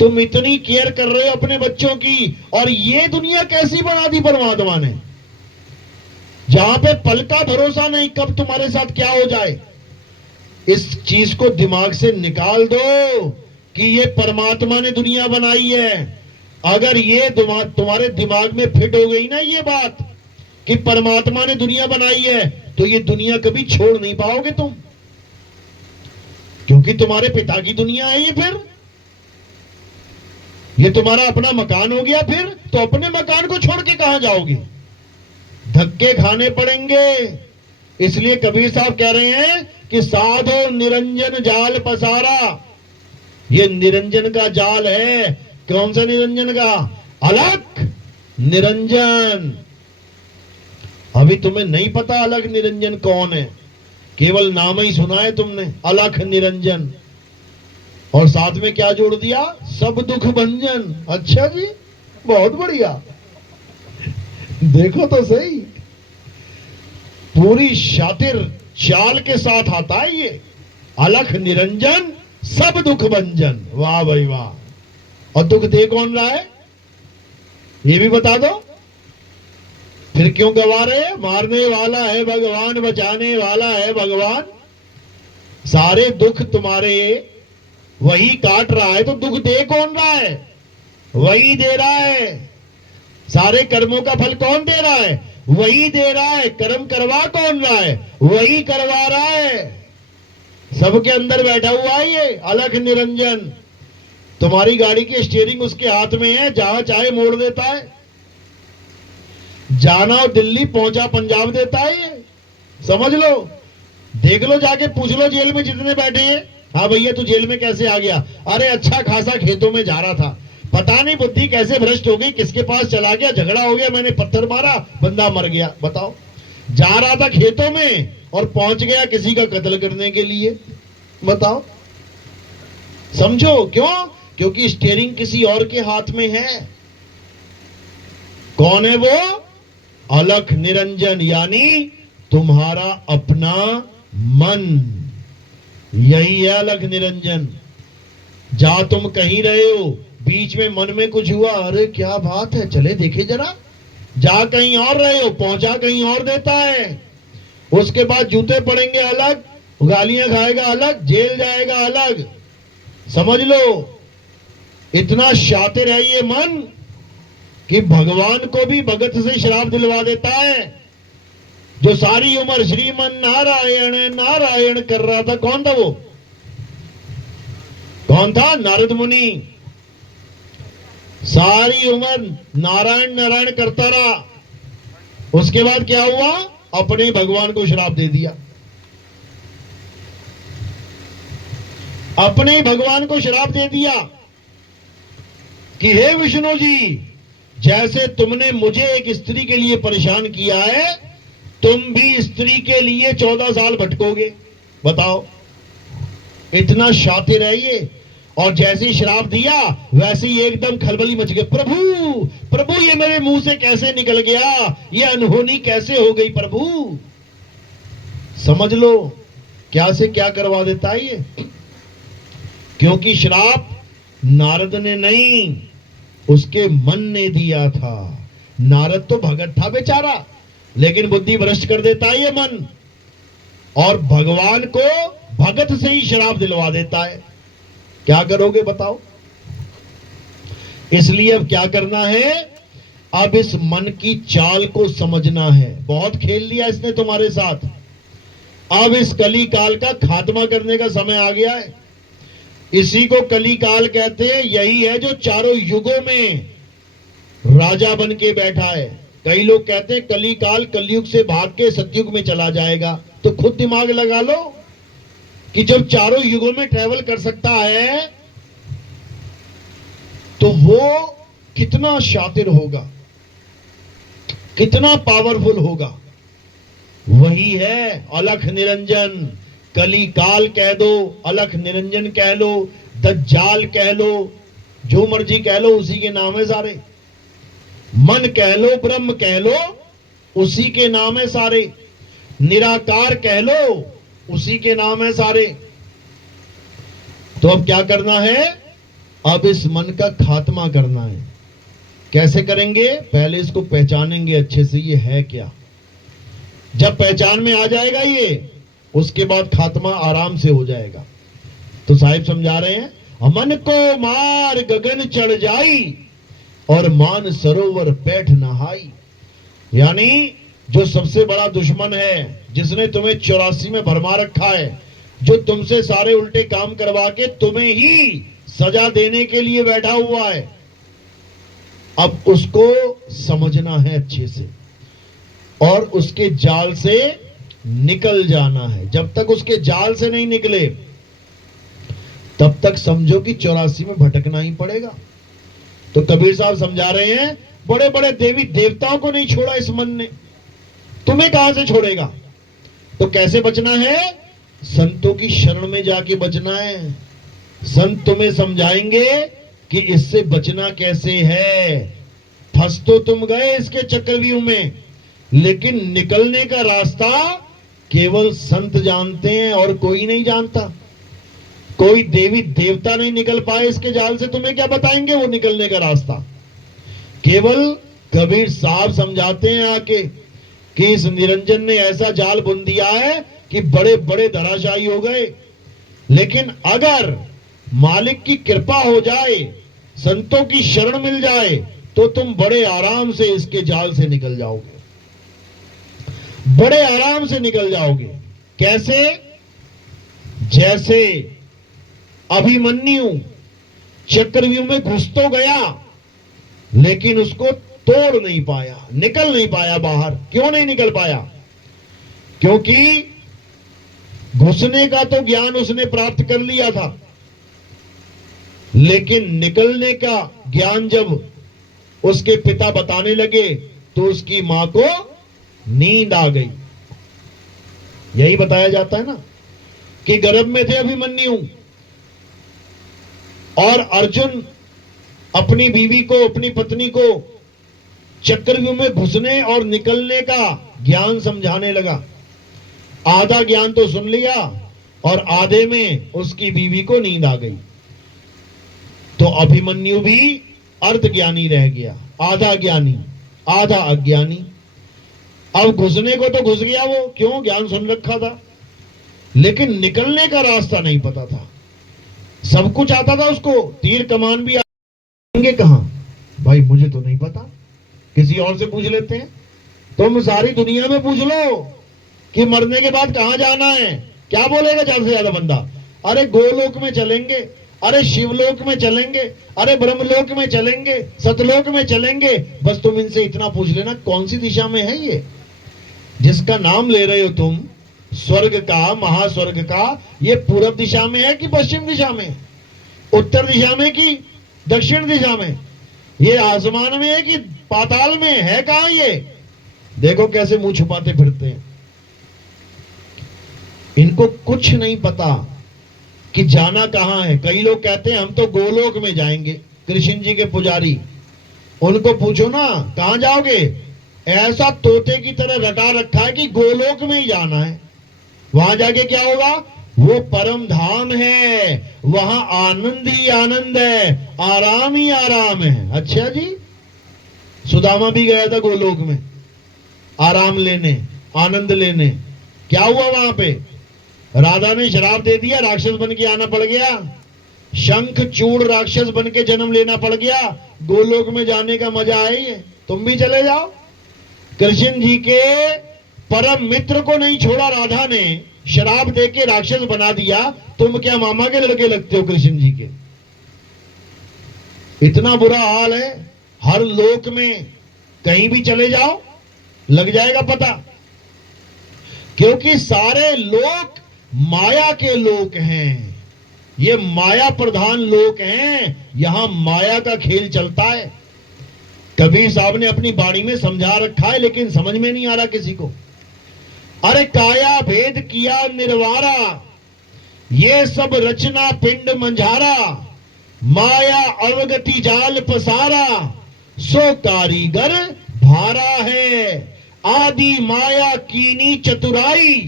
तुम इतनी केयर कर रहे हो अपने बच्चों की, और ये दुनिया कैसी बना दी परमात्मा ने, जहां पे पल का भरोसा नहीं कब तुम्हारे साथ क्या हो जाए। इस चीज को दिमाग से निकाल दो कि ये परमात्मा ने दुनिया बनाई है। अगर ये तुम्हारे दिमाग में फिट हो गई ना ये बात कि परमात्मा ने दुनिया बनाई है, तो ये दुनिया कभी छोड़ नहीं पाओगे तुम, क्योंकि तुम्हारे पिता की दुनिया है ये। फिर ये तुम्हारा अपना मकान हो गया, फिर तो अपने मकान को छोड़ के कहां जाओगे? धक्के खाने पड़ेंगे। इसलिए कबीर साहब कह रहे हैं कि साधो निरंजन जाल पसारा। ये निरंजन का जाल है। कौन सा निरंजन का? अलख निरंजन। अभी तुम्हें नहीं पता अलख निरंजन कौन है, केवल नाम ही सुना है तुमने, अलख निरंजन। और साथ में क्या जोड़ दिया? सब दुख भंजन। अच्छा जी, बहुत बढ़िया। देखो तो सही, पूरी शातिर चाल के साथ आता है ये, अलख निरंजन सब दुख भंजन। वाह भाई वाह। और दुख दे कौन रहा है ये भी बता दो। फिर क्यों गवा रहे? मारने वाला है भगवान, बचाने वाला है भगवान। सारे दुख तुम्हारे वही काट रहा है, तो दुख दे कौन रहा है? वही दे रहा है। सारे कर्मों का फल कौन दे रहा है? वही दे रहा है। कर्म करवा कौन रहा है? वही करवा रहा है। सबके अंदर बैठा हुआ है ये अलख निरंजन। तुम्हारी गाड़ी की स्टीयरिंग उसके हाथ में है, जहां चाहे मोड़ देता है। जाना दिल्ली, पहुंचा पंजाब देता है ये, समझ लो। देख लो, जाके पूछ लो जेल में जितने बैठे हैं, हाँ भैया तू जेल में कैसे आ गया? अरे अच्छा खासा खेतों में जा रहा था, पता नहीं बुद्धि कैसे भ्रष्ट हो गई, किसके पास चला गया, झगड़ा हो गया, मैंने पत्थर मारा, बंदा मर गया। बताओ, जा रहा था खेतों में और पहुंच गया किसी का कत्ल करने के लिए। बताओ, समझो क्यों? क्योंकि स्टीयरिंग किसी और के हाथ में है। कौन है वो? अलख निरंजन, यानी तुम्हारा अपना मन। यही है अलख निरंजन। जा तुम कहीं रहे हो, बीच में मन में कुछ हुआ, अरे क्या बात है, चले देखे जरा। जा कहीं और रहे हो, पहुंचा कहीं और देता है। उसके बाद जूते पड़ेंगे अलग, गालियां खाएगा अलग, जेल जाएगा अलग। समझ लो, इतना शातिर है ये मन कि भगवान को भी भगत से श्राप दिलवा देता है। जो सारी उम्र श्रीमन नारायण नारायण कर रहा था, कौन था वो? कौन था? नारद मुनि। सारी उम्र नारायण नारायण करता रहा, उसके बाद क्या हुआ? अपने भगवान को श्राप दे दिया। अपने भगवान को श्राप दे दिया कि हे विष्णु जी, जैसे तुमने मुझे एक स्त्री के लिए परेशान किया है, तुम भी स्त्री के लिए 14 साल भटकोगे। बताओ, इतना शातिर है ये। और जैसे ही श्राप दिया वैसे ही एकदम खलबली मच गई। प्रभु प्रभु, ये मेरे मुंह से कैसे निकल गया? ये अनहोनी कैसे हो गई प्रभु? समझ लो क्या से क्या करवा देता है ये। क्योंकि श्राप नारद ने नहीं, उसके मन ने दिया था। नारद तो भगत था बेचारा, लेकिन बुद्धि भ्रष्ट कर देता है ये मन, और भगवान को भगत से ही श्राप दिलवा देता है। क्या करोगे बताओ? इसलिए अब क्या करना है? अब इस मन की चाल को समझना है। बहुत खेल लिया इसने तुम्हारे साथ, अब इस कली काल का खात्मा करने का समय आ गया है। इसी को कली काल कहते हैं। यही है जो चारों युगों में राजा बन के बैठा है। कई लोग कहते हैं कली काल कलयुग से भाग के सतयुग में चला जाएगा। तो खुद दिमाग लगा लो कि जब चारों युगों में ट्रेवल कर सकता है तो वो कितना शातिर होगा, कितना पावरफुल होगा। वही है अलख निरंजन। कली काल कह दो, अलख निरंजन कह लो, दज्जाल कह लो, जो मर्जी कह लो, उसी के नाम है सारे। मन कह लो, ब्रह्म कह लो, उसी के नाम है सारे। निराकार कह लो, उसी के नाम है सारे। तो अब क्या करना है? अब इस मन का खात्मा करना है। कैसे करेंगे? पहले इसको पहचानेंगे अच्छे से, ये है क्या। जब पहचान में आ जाएगा ये, उसके बाद खात्मा आराम से हो जाएगा। तो साहिब समझा रहे हैं, मन को मार गगन चढ़ जाई और मान सरोवर बैठ नहाई। यानी जो सबसे बड़ा दुश्मन है, जिसने तुम्हें 84 में भरमा रखा है, जो तुमसे सारे उल्टे काम करवा के तुम्हें ही सजा देने के लिए बैठा हुआ है, अब उसको समझना है अच्छे से और उसके जाल से निकल जाना है। जब तक उसके जाल से नहीं निकले तब तक समझो कि 84 में भटकना ही पड़ेगा। तो कबीर साहब समझा रहे हैं, बड़े बड़े देवी देवताओं को नहीं छोड़ा इस मन ने, तुम्हें कहां से छोड़ेगा। तो कैसे बचना है? संतों की शरण में जाके बचना है। संत तुम्हें समझाएंगे कि इससे बचना कैसे है। फंस तो तुम गए इसके चक्रव्यूह में, लेकिन निकलने का रास्ता केवल संत जानते हैं और कोई नहीं जानता। कोई देवी देवता नहीं निकल पाए इसके जाल से, तुम्हें क्या बताएंगे वो निकलने का रास्ता। केवल कबीर साहब समझाते हैं आके कि इस निरंजन ने ऐसा जाल बुन दिया है कि बड़े बड़े धराशायी हो गए। लेकिन अगर मालिक की कृपा हो जाए, संतों की शरण मिल जाए, तो तुम बड़े आराम से इसके जाल से निकल जाओगे, बड़े आराम से निकल जाओगे। कैसे? जैसे अभिमन्यु चक्रव्यूह में घुस तो गया, लेकिन उसको तोड़ नहीं पाया, निकल नहीं पाया बाहर। क्यों नहीं निकल पाया? क्योंकि घुसने का तो ज्ञान उसने प्राप्त कर लिया था, लेकिन निकलने का ज्ञान जब उसके पिता बताने लगे तो उसकी मां को नींद आ गई। यही बताया जाता है ना कि गर्भ में थे अभिमन्यु और अर्जुन अपनी बीवी को, अपनी पत्नी को चक्रव्यूह में घुसने और निकलने का ज्ञान समझाने लगा। आधा ज्ञान तो सुन लिया और आधे में उसकी बीवी को नींद आ गई। तो अभिमन्यु भी अर्ध ज्ञानी रह गया, आधा ज्ञानी आधा अज्ञानी। अब घुसने को तो घुस गया वो, क्यों? ज्ञान सुन रखा था, लेकिन निकलने का रास्ता नहीं पता था। सब कुछ आता था उसको, तीर कमान भी आएंगे कहां, भाई मुझे तो नहीं पता, किसी और से पूछ लेते हैं। तुम सारी दुनिया में पूछ लो कि मरने के बाद कहां जाना है, क्या बोलेगा ज्यादा से ज्यादा बंदा? अरे गोलोक में चलेंगे, अरे शिवलोक में चलेंगे, अरे ब्रह्मलोक में चलेंगे, सतलोक में चलेंगे। बस तुम इनसे इतना पूछ लेना कौन सी दिशा में है ये जिसका नाम ले रहे हो तुम, स्वर्ग का, महास्वर्ग का, ये पूरब दिशा में है कि पश्चिम दिशा में, उत्तर दिशा में कि दक्षिण दिशा में, ये आसमान में है कि पाताल में है? कहां ये? देखो कैसे मुंह छुपाते फिरते हैं। इनको कुछ नहीं पता कि जाना कहां है। कई लोग कहते हैं हम तो गोलोक में जाएंगे, कृष्ण जी के पुजारी। उनको पूछो ना कहां जाओगे, ऐसा तोते की तरह रटा रखा है कि गोलोक में ही जाना है। वहां जाके क्या होगा? वो परम धाम है, वहां आनंद ही आनंद है, आराम ही आराम है। अच्छा जी, सुदामा भी गया था गोलोक में आराम लेने, आनंद लेने। क्या हुआ वहां पे? राधा ने शराब दे दिया, राक्षस बन के आना पड़ गया, शंख चूड़ राक्षस बन के जन्म लेना पड़ गया। गोलोक में जाने का मजा है, तुम भी चले जाओ। कृष्ण जी के परम मित्र को नहीं छोड़ा राधा ने, शराब दे के राक्षस बना दिया। तुम क्या मामा के लड़के लगते हो कृष्ण जी के? इतना बुरा हाल है। हर लोक में कहीं भी चले जाओ लग जाएगा पता, क्योंकि सारे लोक माया के लोक हैं। ये माया प्रधान लोक हैं, यहां माया का खेल चलता है। कबीर साहब ने अपनी बाणी में समझा रखा है, लेकिन समझ में नहीं आ रहा किसी को। अरे काया भेद किया निर्वारा, ये सब रचना पिंड मंझारा, माया अवगति जाल पसारा, सो कारीगर भारा है। आदि माया कीनी चतुराई,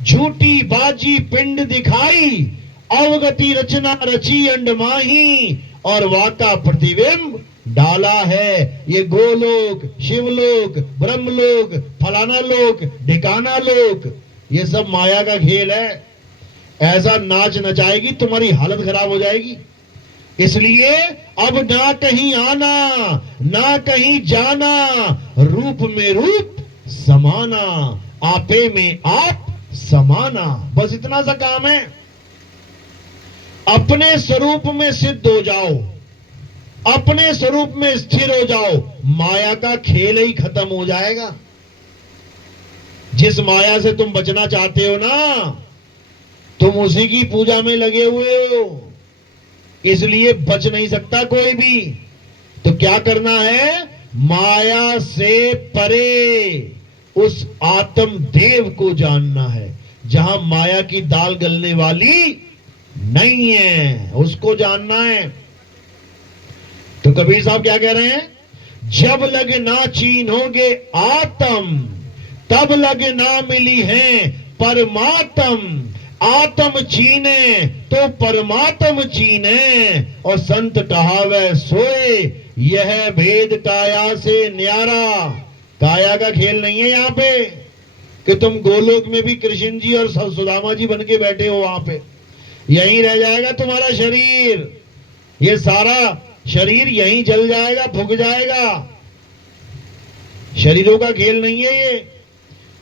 झूठी बाजी पिंड दिखाई, अवगति रचना रची अंडमाही, और वाका प्रतिबिंब डाला है। ये गोलोक, शिवलोक, ब्रह्मलोक, फलाना लोक, ढिकाना लोक, ये सब माया का खेल है। ऐसा नाच नचाएगी तुम्हारी हालत खराब हो जाएगी। इसलिए अब ना कहीं आना, ना कहीं जाना, रूप में रूप समाना, आपे में आप समाना। बस इतना सा काम है। अपने स्वरूप में सिद्ध हो जाओ, अपने स्वरूप में स्थिर हो जाओ, माया का खेल ही खत्म हो जाएगा। जिस माया से तुम बचना चाहते हो ना, तुम उसी की पूजा में लगे हुए हो, इसलिए बच नहीं सकता कोई भी। तो क्या करना है? माया से परे उस आत्म देव को जानना है, जहां माया की दाल गलने वाली नहीं है, उसको जानना है। तो कबीर साहब क्या कह रहे हैं? जब लग ना चीनोगे आत्म, तब लग ना मिली है परमात्म। आत्म चीने तो परमात्म चीने, और संत कहावे सोए, यह भेद काया से न्यारा। काया का खेल नहीं है यहां पे कि तुम गोलोक में भी कृष्ण जी और सुदामा जी बन के बैठे हो, वहां पे यहीं रह जाएगा तुम्हारा शरीर। ये सारा शरीर यहीं जल जाएगा, फूक जाएगा। शरीरों का खेल नहीं है ये।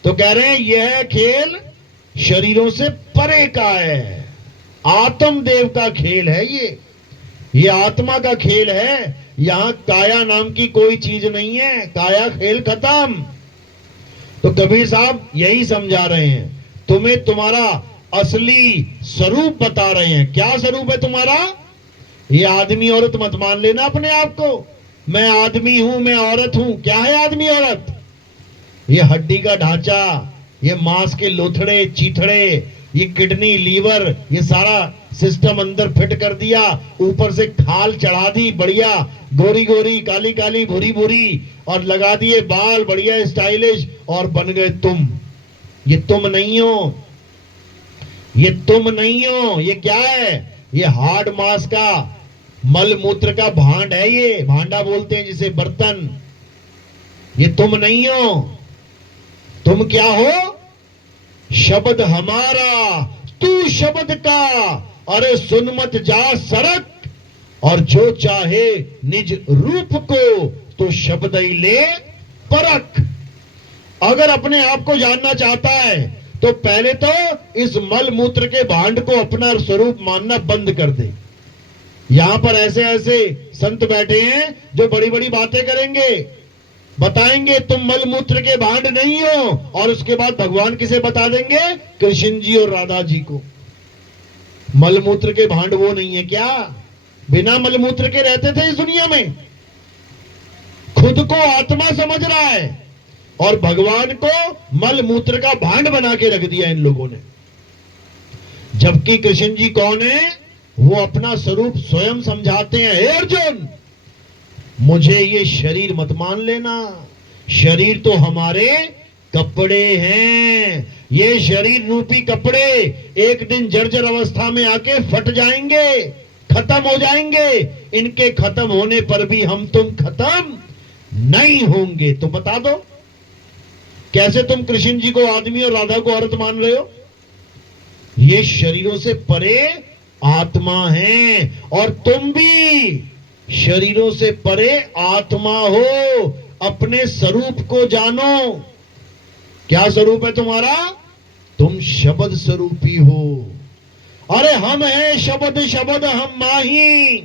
तो कह रहे हैं यह खेल शरीरों से परे का है, आत्म देव का खेल है ये आत्मा का खेल है। यहां काया नाम की कोई चीज नहीं है, काया खेल खत्म। तो कबीर साहब यही समझा रहे हैं, तुम्हें तुम्हारा असली स्वरूप बता रहे हैं। क्या स्वरूप है तुम्हारा? ये आदमी औरत मत मान लेना अपने आप को, मैं आदमी हूं, मैं औरत हूं। क्या है आदमी औरत? ये हड्डी का ढांचा, ये मांस के लोथड़े चीथड़े, ये किडनी लीवर, ये सारा सिस्टम अंदर फिट कर दिया, ऊपर से खाल चढ़ा दी बढ़िया, गोरी गोरी काली काली भूरी भूरी, और लगा दिए बाल बढ़िया स्टाइलिश, और बन गए तुम। ये तुम नहीं हो, ये तुम नहीं हो। ये क्या है? ये हार्ड मांस का, मल मूत्र का भांड है, ये भांडा बोलते हैं जिसे, बर्तन। ये तुम नहीं हो। तुम क्या हो? शब्द हमारा, तू शब्द का। अरे सुन मत जा सरक, और जो चाहे निज रूप को तो शब्द ही ले परख। अगर अपने आप को जानना चाहता है तो पहले तो इस मल मूत्र के भांड को अपना स्वरूप मानना बंद कर दे। यहां पर ऐसे ऐसे संत बैठे हैं जो बड़ी बड़ी बातें करेंगे, बताएंगे तुम मल मूत्र के भांड नहीं हो, और उसके बाद भगवान किसे बता देंगे? कृष्ण जी और राधा जी को। मल मूत्र के भांड वो नहीं है क्या? बिना मल मूत्र के रहते थे इस दुनिया में। खुद को आत्मा समझ रहा है और भगवान को मल मूत्र का भांड बना के रख दिया इन लोगों ने। जबकि कृष्ण जी कौन है? वो अपना स्वरूप स्वयं समझाते हैं, हे अर्जुन मुझे ये शरीर मत मान लेना, शरीर तो हमारे कपड़े हैं, ये शरीर रूपी कपड़े एक दिन जर्जर अवस्था में आके फट जाएंगे, खत्म हो जाएंगे, इनके खत्म होने पर भी हम तुम खत्म नहीं होंगे। तो बता दो कैसे तुम कृष्ण जी को आदमी और राधा को औरत मान रहे हो? ये शरीरों से परे आत्मा है, और तुम भी शरीरों से परे आत्मा हो। अपने स्वरूप को जानो। क्या स्वरूप है तुम्हारा? तुम शब्द स्वरूपी हो। अरे हम है शब्द, शब्द हम माही,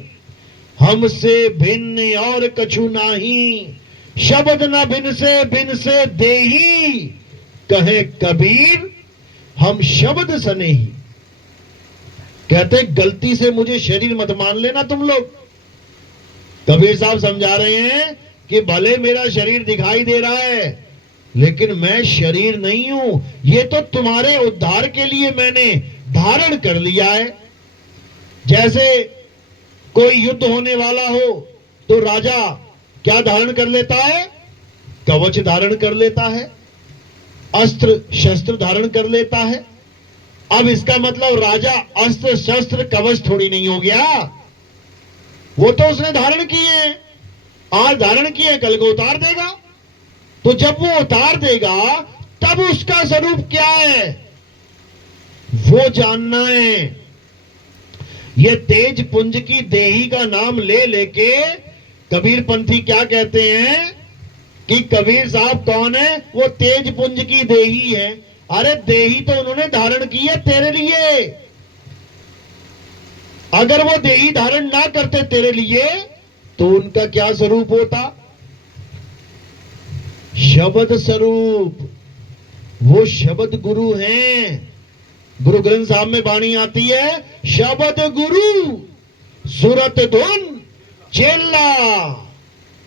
हमसे भिन्न और कछु नाही, शब्द न भिन से देही, कहे कबीर हम शब्द सनेही। कहते गलती से मुझे शरीर मत मान लेना तुम लोग। कबीर साहब समझा रहे हैं कि भले मेरा शरीर दिखाई दे रहा है लेकिन मैं शरीर नहीं हूं, ये तो तुम्हारे उद्धार के लिए मैंने धारण कर लिया है। जैसे कोई युद्ध होने वाला हो तो राजा क्या धारण कर लेता है? कवच धारण कर लेता है, अस्त्र शस्त्र धारण कर लेता है। अब इसका मतलब राजा अस्त्र शस्त्र कवच थोड़ी नहीं हो गया, वो तो उसने धारण किए हैं, आज धारण किए कल को उतार देगा। तो जब वो उतार देगा तब उसका स्वरूप क्या है वो जानना है। ये तेज पुंज की देही का नाम ले लेके कबीर पंथी क्या कहते हैं कि कबीर साहब कौन है? वो तेज पुंज की देही है। अरे देही तो उन्होंने धारण की है तेरे लिए। अगर वो देही धारण ना करते तेरे लिए तो उनका क्या स्वरूप होता? शब्द स्वरूप। वो शब्द गुरु हैं। गुरु ग्रंथ साहब में वाणी आती है, शब्द गुरु सुरत धुन चेला।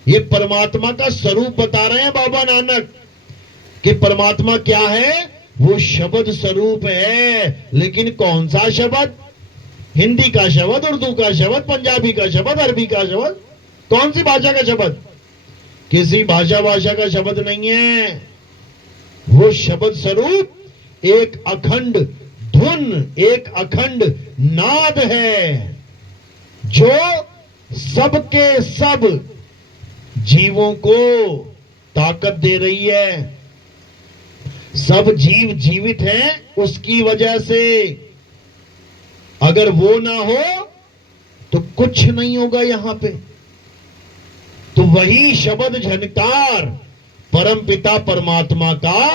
ये परमात्मा का स्वरूप बता रहे हैं बाबा नानक कि परमात्मा क्या है? वो शब्द स्वरूप है। लेकिन कौन सा शब्द? हिंदी का शब्द, उर्दू का शब्द, पंजाबी का शब्द, अरबी का शब्द, कौन सी भाषा का शब्द? किसी भाषा का शब्द नहीं है। वो शब्द स्वरूप एक अखंड धुन, एक अखंड नाद है जो सबके सब जीवों को ताकत दे रही है। सब जीव जीवित हैं उसकी वजह से। अगर वो ना हो तो कुछ नहीं होगा यहां पे। तो वही शब्द झनकार परम पिता परमात्मा का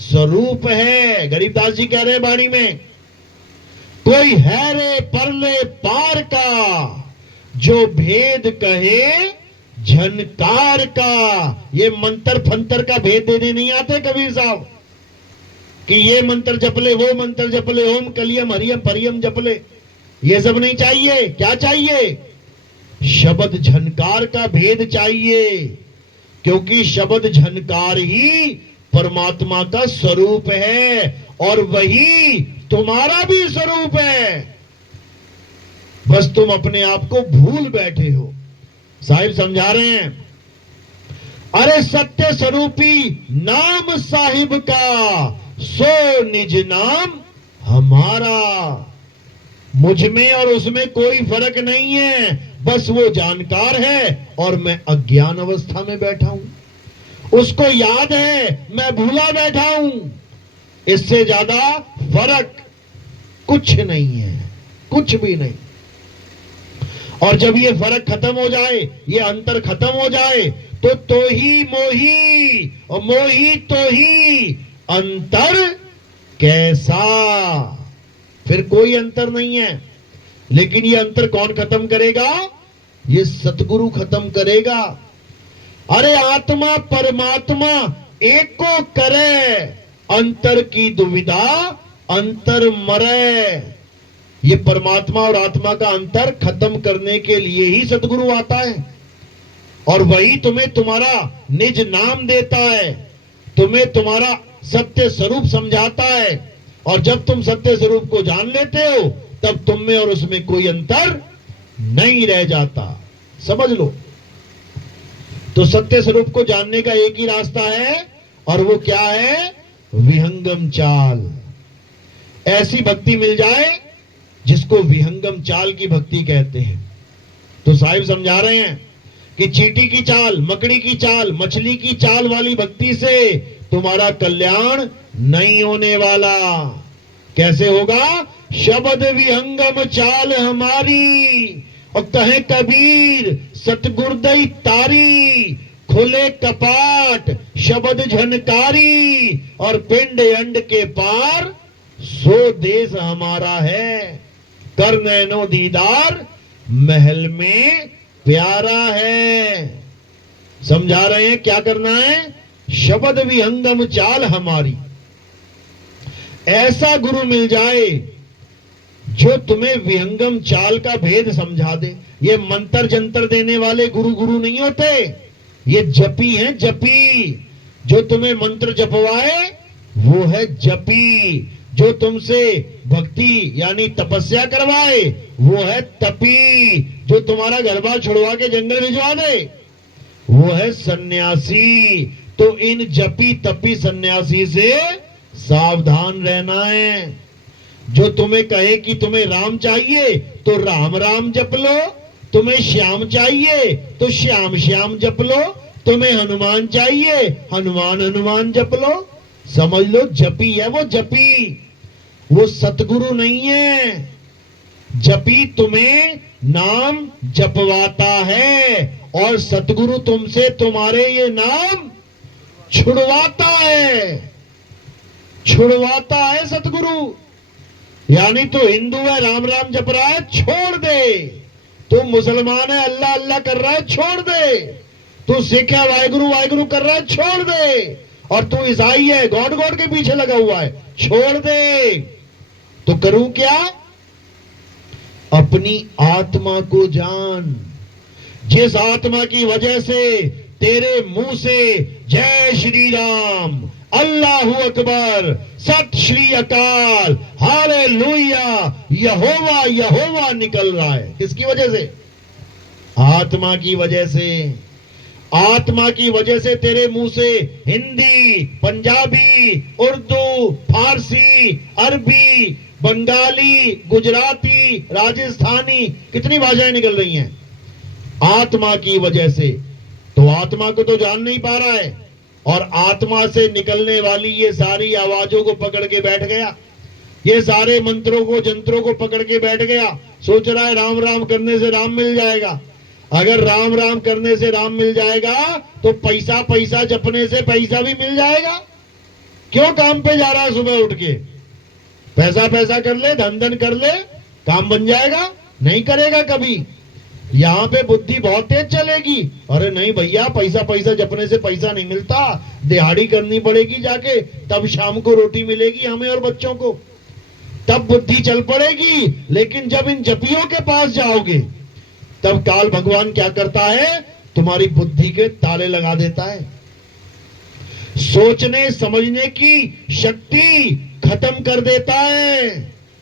स्वरूप है। गरीबदास जी कह रहे हैं वाणी में, कोई है रे परले पार का जो भेद कहे झनकार का। ये मंत्र फंतर का भेद देने नहीं आते कबीर साहब कि ये मंत्र जप ले, वो मंत्र जप ले, ओम कलियम हरियम परियम जप ले, ये सब नहीं चाहिए। क्या चाहिए? शब्द झनकार का भेद चाहिए, क्योंकि शब्द झनकार ही परमात्मा का स्वरूप है और वही तुम्हारा भी स्वरूप है। बस तुम अपने आप को भूल बैठे हो। साहिब समझा रहे हैं, अरे सत्य स्वरूपी नाम साहिब का सो निज नाम हमारा। मुझ में और उसमें कोई फर्क नहीं है, बस वो जानकार है और मैं अज्ञान अवस्था में बैठा हूं। उसको याद है, मैं भूला बैठा हूं। इससे ज्यादा फर्क कुछ नहीं है, कुछ भी नहीं। और जब ये फर्क खत्म हो जाए, ये अंतर खत्म हो जाए, तो ही मोही और मोही तो ही अंतर कैसा। फिर कोई अंतर नहीं है। लेकिन ये अंतर कौन खत्म करेगा? ये सतगुरु खत्म करेगा। अरे आत्मा परमात्मा एक को करे, अंतर की दुविधा अंतर मरे। ये परमात्मा और आत्मा का अंतर खत्म करने के लिए ही सतगुरु आता है, और वही तुम्हें तुम्हारा निज नाम देता है, तुम्हें तुम्हारा सत्य स्वरूप समझाता है। और जब तुम सत्य स्वरूप को जान लेते हो, तब तुम में और उसमें कोई अंतर नहीं रह जाता। समझ लो। तो सत्य स्वरूप को जानने का एक ही रास्ता है, और वो क्या है? विहंगम चाल। ऐसी भक्ति मिल जाए जिसको विहंगम चाल की भक्ति कहते हैं। तो साहिब समझा रहे हैं कि चींटी की चाल, मकड़ी की चाल, मछली की चाल वाली भक्ति से तुम्हारा कल्याण नहीं होने वाला। कैसे होगा? शब्द विहंगम चाल हमारी, और कहे कबीर सतगुरदई तारी, खुले कपाट शब्द झनकारी, और पिंड अंड के पार सो देश हमारा है। कर नैनो दीदार महल में प्यारा है। समझा रहे हैं क्या करना है? शब्द विहंगम चाल हमारी। ऐसा गुरु मिल जाए जो तुम्हें विहंगम चाल का भेद समझा दे। ये मंत्र जंतर देने वाले गुरु गुरु नहीं होते, ये जपी हैं, जपी। जो तुम्हें मंत्र जपवाए वो है जपी। जो तुमसे भक्ति यानी तपस्या करवाए वो है तपी। जो तुम्हारा घर बार छुड़वा के जंगल भिजवा दे वो है सन्यासी। तो इन जपी तपी सन्यासी से सावधान रहना है। जो तुम्हें कहे कि तुम्हें राम चाहिए तो राम राम जप लो, तुम्हें श्याम चाहिए तो श्याम श्याम जप लो, तुम्हें हनुमान चाहिए हनुमान हनुमान जप लो। समझ लो, जपी है वो, जपी। वो सतगुरु नहीं है। जपी तुम्हें नाम जपवाता है, और सतगुरु तुमसे तुम्हारे ये नाम छुड़वाता है। छुड़वाता है सतगुरु। यानी तो हिंदू है, राम राम जप रहा है, छोड़ दे। तू मुसलमान है, अल्लाह अल्लाह कर रहा है, छोड़ दे। तू सिख है, वाहिगुरु वाहिगुरु कर रहा है, छोड़ दे। और तू ईसाई है, गॉड गॉड के पीछे लगा हुआ है, छोड़ दे। तो करूं क्या? अपनी आत्मा को जान। जिस आत्मा की वजह से तेरे मुंह से जय श्री राम, अल्लाह अकबर, सत श्री अकाल, हालेलुया, यहोवा यहोवा निकल रहा है। किसकी वजह से? आत्मा की वजह से। आत्मा की वजह से तेरे मुंह से हिंदी, पंजाबी, उर्दू, फारसी, अरबी, बंगाली, गुजराती, राजस्थानी, कितनी भाषाएं निकल रही हैं आत्मा की वजह से। तो आत्मा को तो जान नहीं पा रहा है, और आत्मा से निकलने वाली ये सारी आवाजों को पकड़ के बैठ गया, ये सारे मंत्रों को जंत्रों को पकड़ के बैठ गया। सोच रहा है राम राम करने से राम मिल जाएगा। अगर राम राम करने से राम मिल जाएगा तो पैसा पैसा जपने से पैसा भी मिल जाएगा। क्यों काम पे जा रहा है सुबह उठ के? पैसा पैसा कर ले, धन धन कर ले, काम बन जाएगा? नहीं करेगा कभी। यहां पे बुद्धि बहुत तेज चलेगी। अरे नहीं भैया, पैसा पैसा जपने से पैसा नहीं मिलता, दिहाड़ी करनी पड़ेगी जाके, तब शाम को रोटी मिलेगी हमें और बच्चों को, तब बुद्धि चल पड़ेगी। लेकिन जब इन जपियों के पास जाओगे तब काल भगवान क्या करता है? तुम्हारी बुद्धि के ताले लगा देता है। सोचने समझने की शक्ति खत्म कर देता है।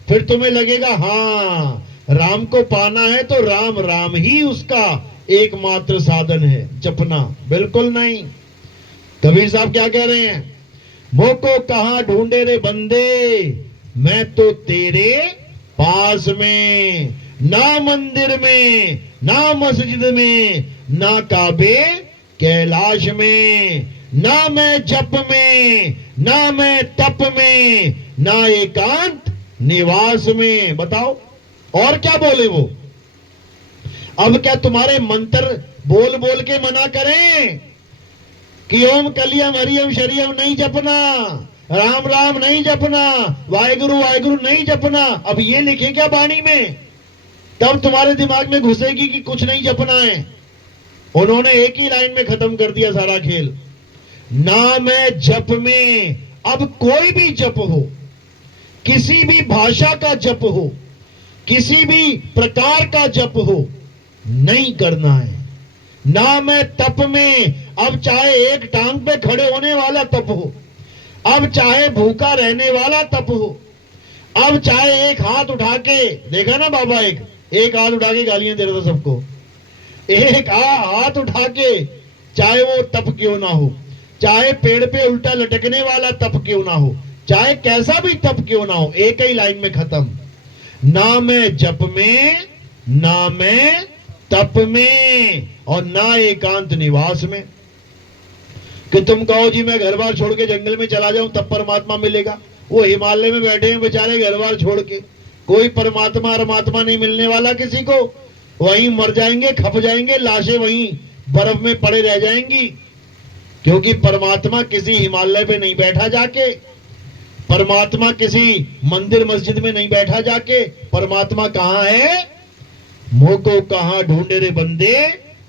फिर तुम्हें लगेगा हाँ, राम को पाना है तो राम राम ही उसका एकमात्र साधन है, जपना। बिल्कुल नहीं। कबीर साहब क्या कह रहे हैं? मोको कहां ढूंढे रे बंदे, मैं तो तेरे पास में। ना मंदिर में, ना मस्जिद में, ना काबे कैलाश में, ना मैं जप में, ना मैं तप में, ना एकांत निवास में। बताओ और क्या बोले वो? अब क्या तुम्हारे मंत्र बोल बोल के मना करें कि ओम कलियम हरियम शरियम नहीं जपना, राम राम नहीं जपना, वाहेगुरु वाहेगुरु नहीं जपना? अब ये लिखे क्या वाणी में? तब तुम्हारे दिमाग में घुसेगी कि कुछ नहीं जपना है। उन्होंने एक ही लाइन में खत्म कर दिया सारा खेल। नाम है जप में, अब कोई भी जप हो, किसी भी भाषा का जप हो, किसी भी प्रकार का जप हो, नहीं करना है। नाम है तप में, अब चाहे एक टांग पे खड़े होने वाला तप हो, अब चाहे भूखा रहने वाला तप हो, अब चाहे एक हाथ उठा के, देखा ना बाबा, एक हाथ उठा के गालियां दे रहा था सबको, एक हाथ उठा के, चाहे वो तप क्यों ना हो, चाहे पेड़ पे उल्टा लटकने वाला तप क्यों ना हो, चाहे कैसा भी तप क्यों ना हो, एक ही लाइन में खत्म। नाम है जप में, नाम है तप में, और ना एकांत निवास में। कि तुम कहो जी मैं घर बार छोड़ के जंगल में चला जाऊं तब परमात्मा मिलेगा। वो हिमालय में बैठे हैं बेचारे घर बार छोड़ के, कोई परमात्मा परमात्मा नहीं मिलने वाला किसी को। वहीं मर जाएंगे, खप जाएंगे, लाशें वहीं बर्फ में पड़े रह जाएंगी। क्योंकि परमात्मा किसी हिमालय पे नहीं बैठा जाके, परमात्मा किसी मंदिर मस्जिद में नहीं बैठा जाके। परमात्मा कहां है? मुंह को कहां ढूंढे रे बंदे,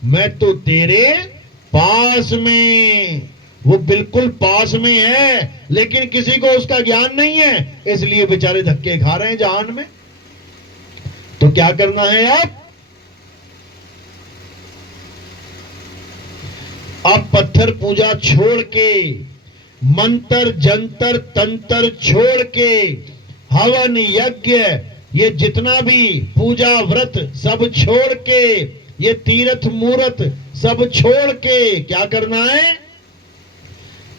मैं तो तेरे पास में। वो बिल्कुल पास में है, लेकिन किसी को उसका ज्ञान नहीं है, इसलिए बेचारे धक्के खा रहे हैं जहान में। तो क्या करना है अब पत्थर पूजा छोड़ के, मंत्र जंतर तंत्र छोड़ के, हवन यज्ञ ये जितना भी पूजा व्रत सब छोड़ के, ये तीर्थ मूर्त सब छोड़ के क्या करना है?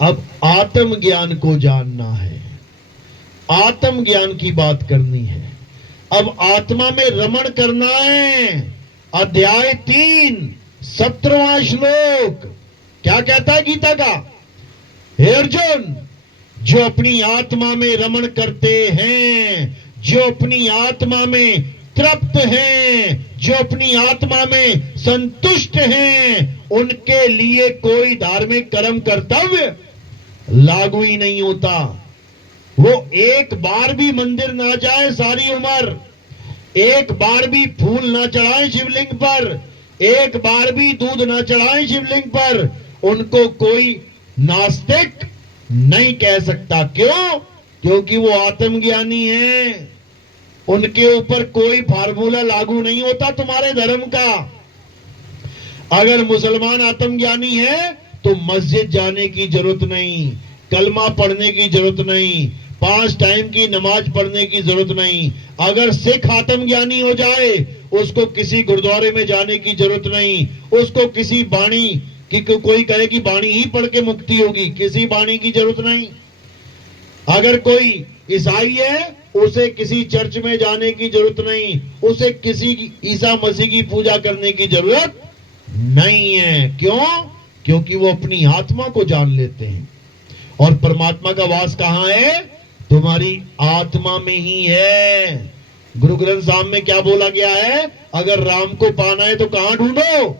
अब आत्म ज्ञान को जानना है, आत्म ज्ञान की बात करनी है। अब आत्मा में रमण करना है। अध्याय 3 17वां श्लोक क्या कहता है गीता का? हे अर्जुन, जो अपनी आत्मा में रमण करते हैं, जो अपनी आत्मा में तृप्त हैं, जो अपनी आत्मा में संतुष्ट हैं, उनके लिए कोई धार्मिक कर्म कर्तव्य लागू ही नहीं होता। वो एक बार भी मंदिर ना जाए सारी उम्र, एक बार भी फूल ना चढ़ाए शिवलिंग पर, एक बार भी दूध ना चढ़ाए शिवलिंग पर, उनको कोई नास्तिक नहीं कह सकता। क्यों? क्योंकि वो आत्मज्ञानी हैं। उनके ऊपर कोई फार्मूला लागू नहीं होता तुम्हारे धर्म का। अगर मुसलमान आत्मज्ञानी है तो मस्जिद जाने की जरूरत नहीं, कलमा पढ़ने की जरूरत नहीं, 5 टाइम की नमाज पढ़ने की जरूरत नहीं। अगर सिख आत्मज्ञानी हो जाए, उसको किसी गुरुद्वारे में जाने की जरूरत नहीं, उसको किसी बाणी कि कोई कहे कि बाणी ही पढ़ के मुक्ति होगी, किसी बाणी की जरूरत नहीं। अगर कोई ईसाई है, उसे किसी चर्च में जाने की जरूरत नहीं, उसे किसी ईसा मसीह की पूजा करने की जरूरत नहीं है। क्यों? क्योंकि वो अपनी आत्मा को जान लेते हैं। और परमात्मा का वास कहां है? तुम्हारी आत्मा में ही है। गुरु ग्रंथ साहब में क्या बोला गया है? अगर राम को पाना है तो कहां ढूंढो?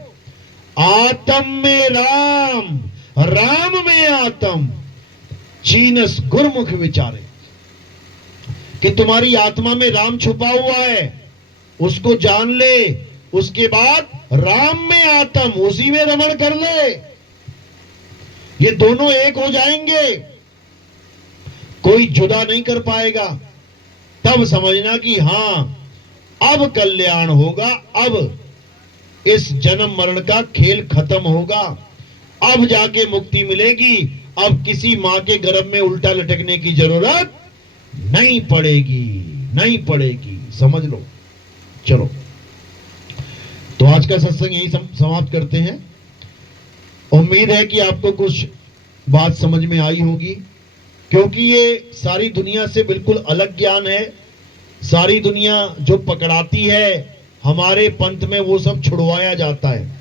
आत्म में राम, राम में आत्म, चीनस गुरमुख विचारे। कि तुम्हारी आत्मा में राम छुपा हुआ है, उसको जान ले। उसके बाद राम में आत्म, उसी में रमण कर ले। ये दोनों एक हो जाएंगे, कोई जुदा नहीं कर पाएगा। तब समझना कि हां, अब कल्याण होगा, अब इस जन्म मरण का खेल खत्म होगा, अब जाके मुक्ति मिलेगी। अब किसी मां के गर्भ में उल्टा लटकने की जरूरत नहीं पड़ेगी, नहीं पड़ेगी। समझ लो। चलो, तो आज का सत्संग यही समाप्त करते हैं। उम्मीद है कि आपको कुछ बात समझ में आई होगी, क्योंकि ये सारी दुनिया से बिल्कुल अलग ज्ञान है। सारी दुनिया जो पकड़ाती है, हमारे पंथ में वो सब छुड़वाया जाता है।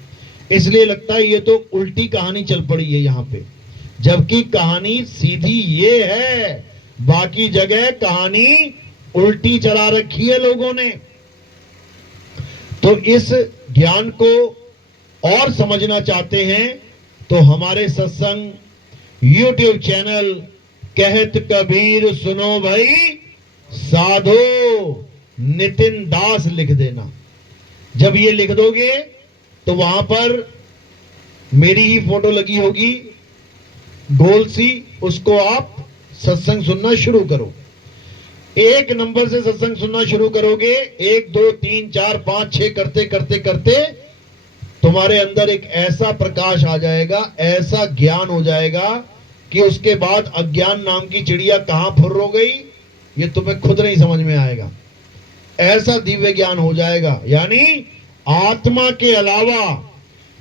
इसलिए लगता है ये तो उल्टी कहानी चल पड़ी है यहाँ पे, जबकि कहानी सीधी ये है। बाकी जगह कहानी उल्टी चला रखी है लोगों ने। तो इस ज्ञान को और समझना चाहते हैं तो हमारे सत्संग YouTube चैनल कहत कबीर सुनो भाई साधो नितिन दास लिख देना। जब ये लिख दोगे तो वहां पर मेरी ही फोटो लगी होगी गोल सी, उसको आप सत्संग सुनना शुरू करो। एक नंबर से सत्संग सुनना शुरू करोगे, 1 2 3 4 5 6 करते करते करते तुम्हारे अंदर एक ऐसा प्रकाश आ जाएगा, ऐसा ज्ञान हो जाएगा कि उसके बाद अज्ञान नाम की चिड़िया कहां फुर्र हो गई ये तुम्हें खुद नहीं समझ में आएगा। ऐसा दिव्य ज्ञान हो जाएगा, यानी आत्मा के अलावा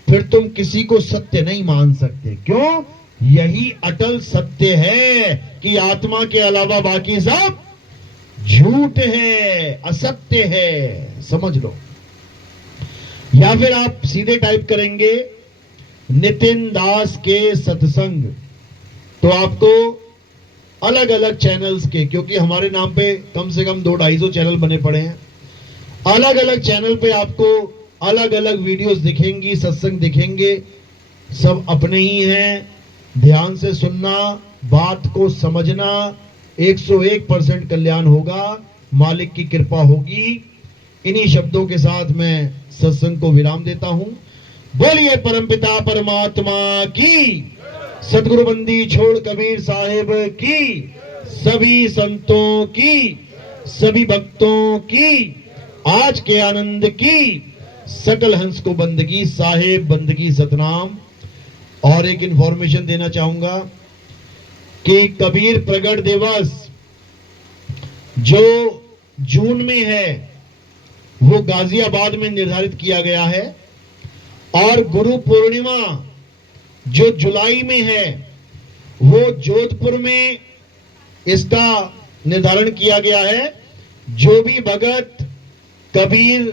फिर तुम किसी को सत्य नहीं मान सकते। क्यों? यही अटल सत्य है कि आत्मा के अलावा बाकी सब झूठ है, असत्य है, समझ लो। या फिर आप सीधे टाइप करेंगे नितिन दास के सत्संग, तो आपको अलग अलग चैनल्स के, क्योंकि हमारे नाम पे कम से कम 200-250 चैनल बने पड़े हैं, अलग अलग चैनल पे आपको अलग अलग वीडियोस दिखेंगी, सत्संग दिखेंगे, सब अपने ही हैं। ध्यान से सुनना, बात को समझना, 101% कल्याण होगा, मालिक की कृपा होगी। इन्हीं शब्दों के साथ मैं सत्संग को विराम देता हूं। बोलिए परमपिता परमात्मा की, सदगुरु बंदी छोड़ कबीर साहिब की, सभी संतों की, सभी भक्तों की, आज के आनंद की, सकल हंस को बंदगी, साहेब बंदगी सतनाम। और एक इंफॉर्मेशन देना चाहूंगा कि कबीर प्रगट दिवस जो जून में है वो गाजियाबाद में निर्धारित किया गया है, और गुरु पूर्णिमा जो जुलाई में है वो जोधपुर में इसका निर्धारण किया गया है। जो भी भगत कबीर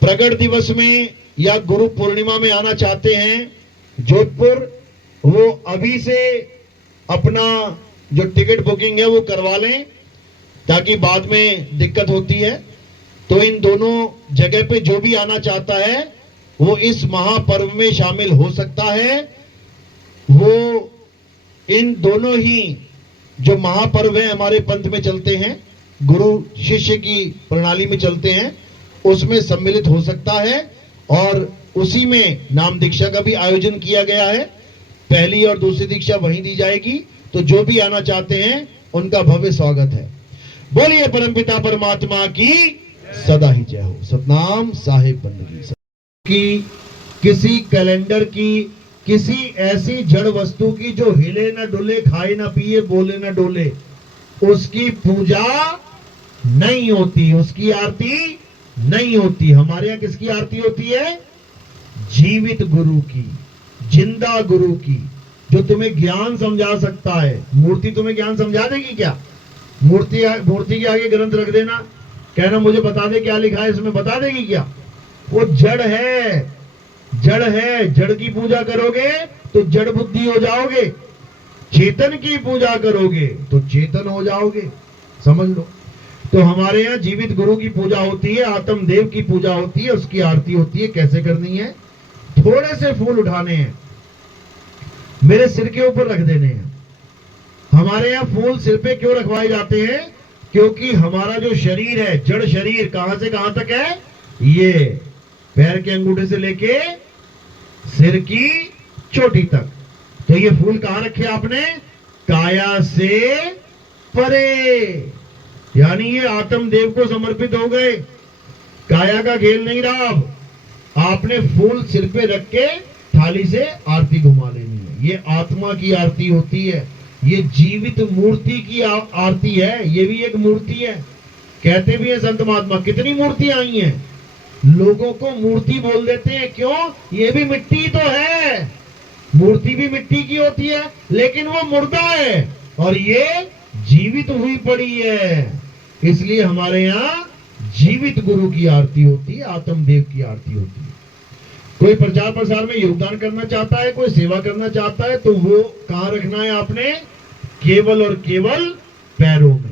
प्रगट दिवस में या गुरु पूर्णिमा में आना चाहते हैं जोधपुर, वो अभी से अपना जो टिकट बुकिंग है वो करवा लें, ताकि बाद में दिक्कत होती है। तो इन दोनों जगह पे जो भी आना चाहता है वो इस महापर्व में शामिल हो सकता है। वो इन दोनों ही जो महापर्व है हमारे पंथ में चलते हैं, गुरु शिष्य की प्रणाली में चलते हैं, उसमें सम्मिलित हो सकता है। और उसी में नाम दीक्षा का भी आयोजन किया गया है, पहली और दूसरी दीक्षा वहीं दी जाएगी। तो जो भी आना चाहते हैं उनका भव्य स्वागत है। बोलिए परमपिता परमात्मा की सदा ही जय हो। सतनाम साहिब बंदगी की, किसी कैलेंडर की, किसी ऐसी जड़ वस्तु की जो हिले ना डुले, खाए ना पिए, बोले ना डोले, उसकी पूजा नहीं होती, उसकी आरती नहीं होती। हमारे यहां किसकी आरती होती है? जीवित गुरु की, जिंदा गुरु की, जो तुम्हें ज्ञान समझा सकता है। मूर्ति तुम्हें ज्ञान समझा देगी क्या? मूर्ति के आगे ग्रंथ रख देना, कहना मुझे बता दे क्या लिखा है इसमें, बता देगी क्या? वो जड़ है, जड़ है। जड़ की पूजा करोगे तो जड़ बुद्धि हो जाओगे, चेतन की पूजा करोगे तो चेतन हो जाओगे, समझ लो। तो हमारे यहाँ जीवित गुरु की पूजा होती है, आत्मदेव की पूजा होती है, उसकी आरती होती है। कैसे करनी है? थोड़े से फूल उठाने हैं, मेरे सिर के ऊपर रख देने हैं। हमारे यहाँ फूल सिर पे क्यों रखवाए जाते हैं? क्योंकि हमारा जो शरीर है, जड़ शरीर, कहां से कहां तक है? ये पैर के अंगूठे से लेके सिर की चोटी तक। तो ये फूल कहां रखे आपने? काया से परे, यानी ये आत्मदेव को समर्पित हो गए। काया का खेल नहीं रहा। अब आपने फूल सिर पे रख के थाली से आरती घुमा लेनी है। ये आत्मा की आरती होती है, ये जीवित मूर्ति की आरती है। ये भी एक मूर्ति है। कहते भी है संत महात्मा, कितनी मूर्तियां आई हैं, लोगों को मूर्ति बोल देते हैं। क्यों? ये भी मिट्टी तो है, मूर्ति भी मिट्टी की होती है, लेकिन वो मुर्दा है और ये जीवित हुई पड़ी है। इसलिए हमारे यहाँ जीवित गुरु की आरती होती है, आत्मदेव की आरती होती है। कोई प्रचार प्रसार में योगदान करना चाहता है, कोई सेवा करना चाहता है, तो वो कहां रखना है आपने? केवल और केवल पैरों में।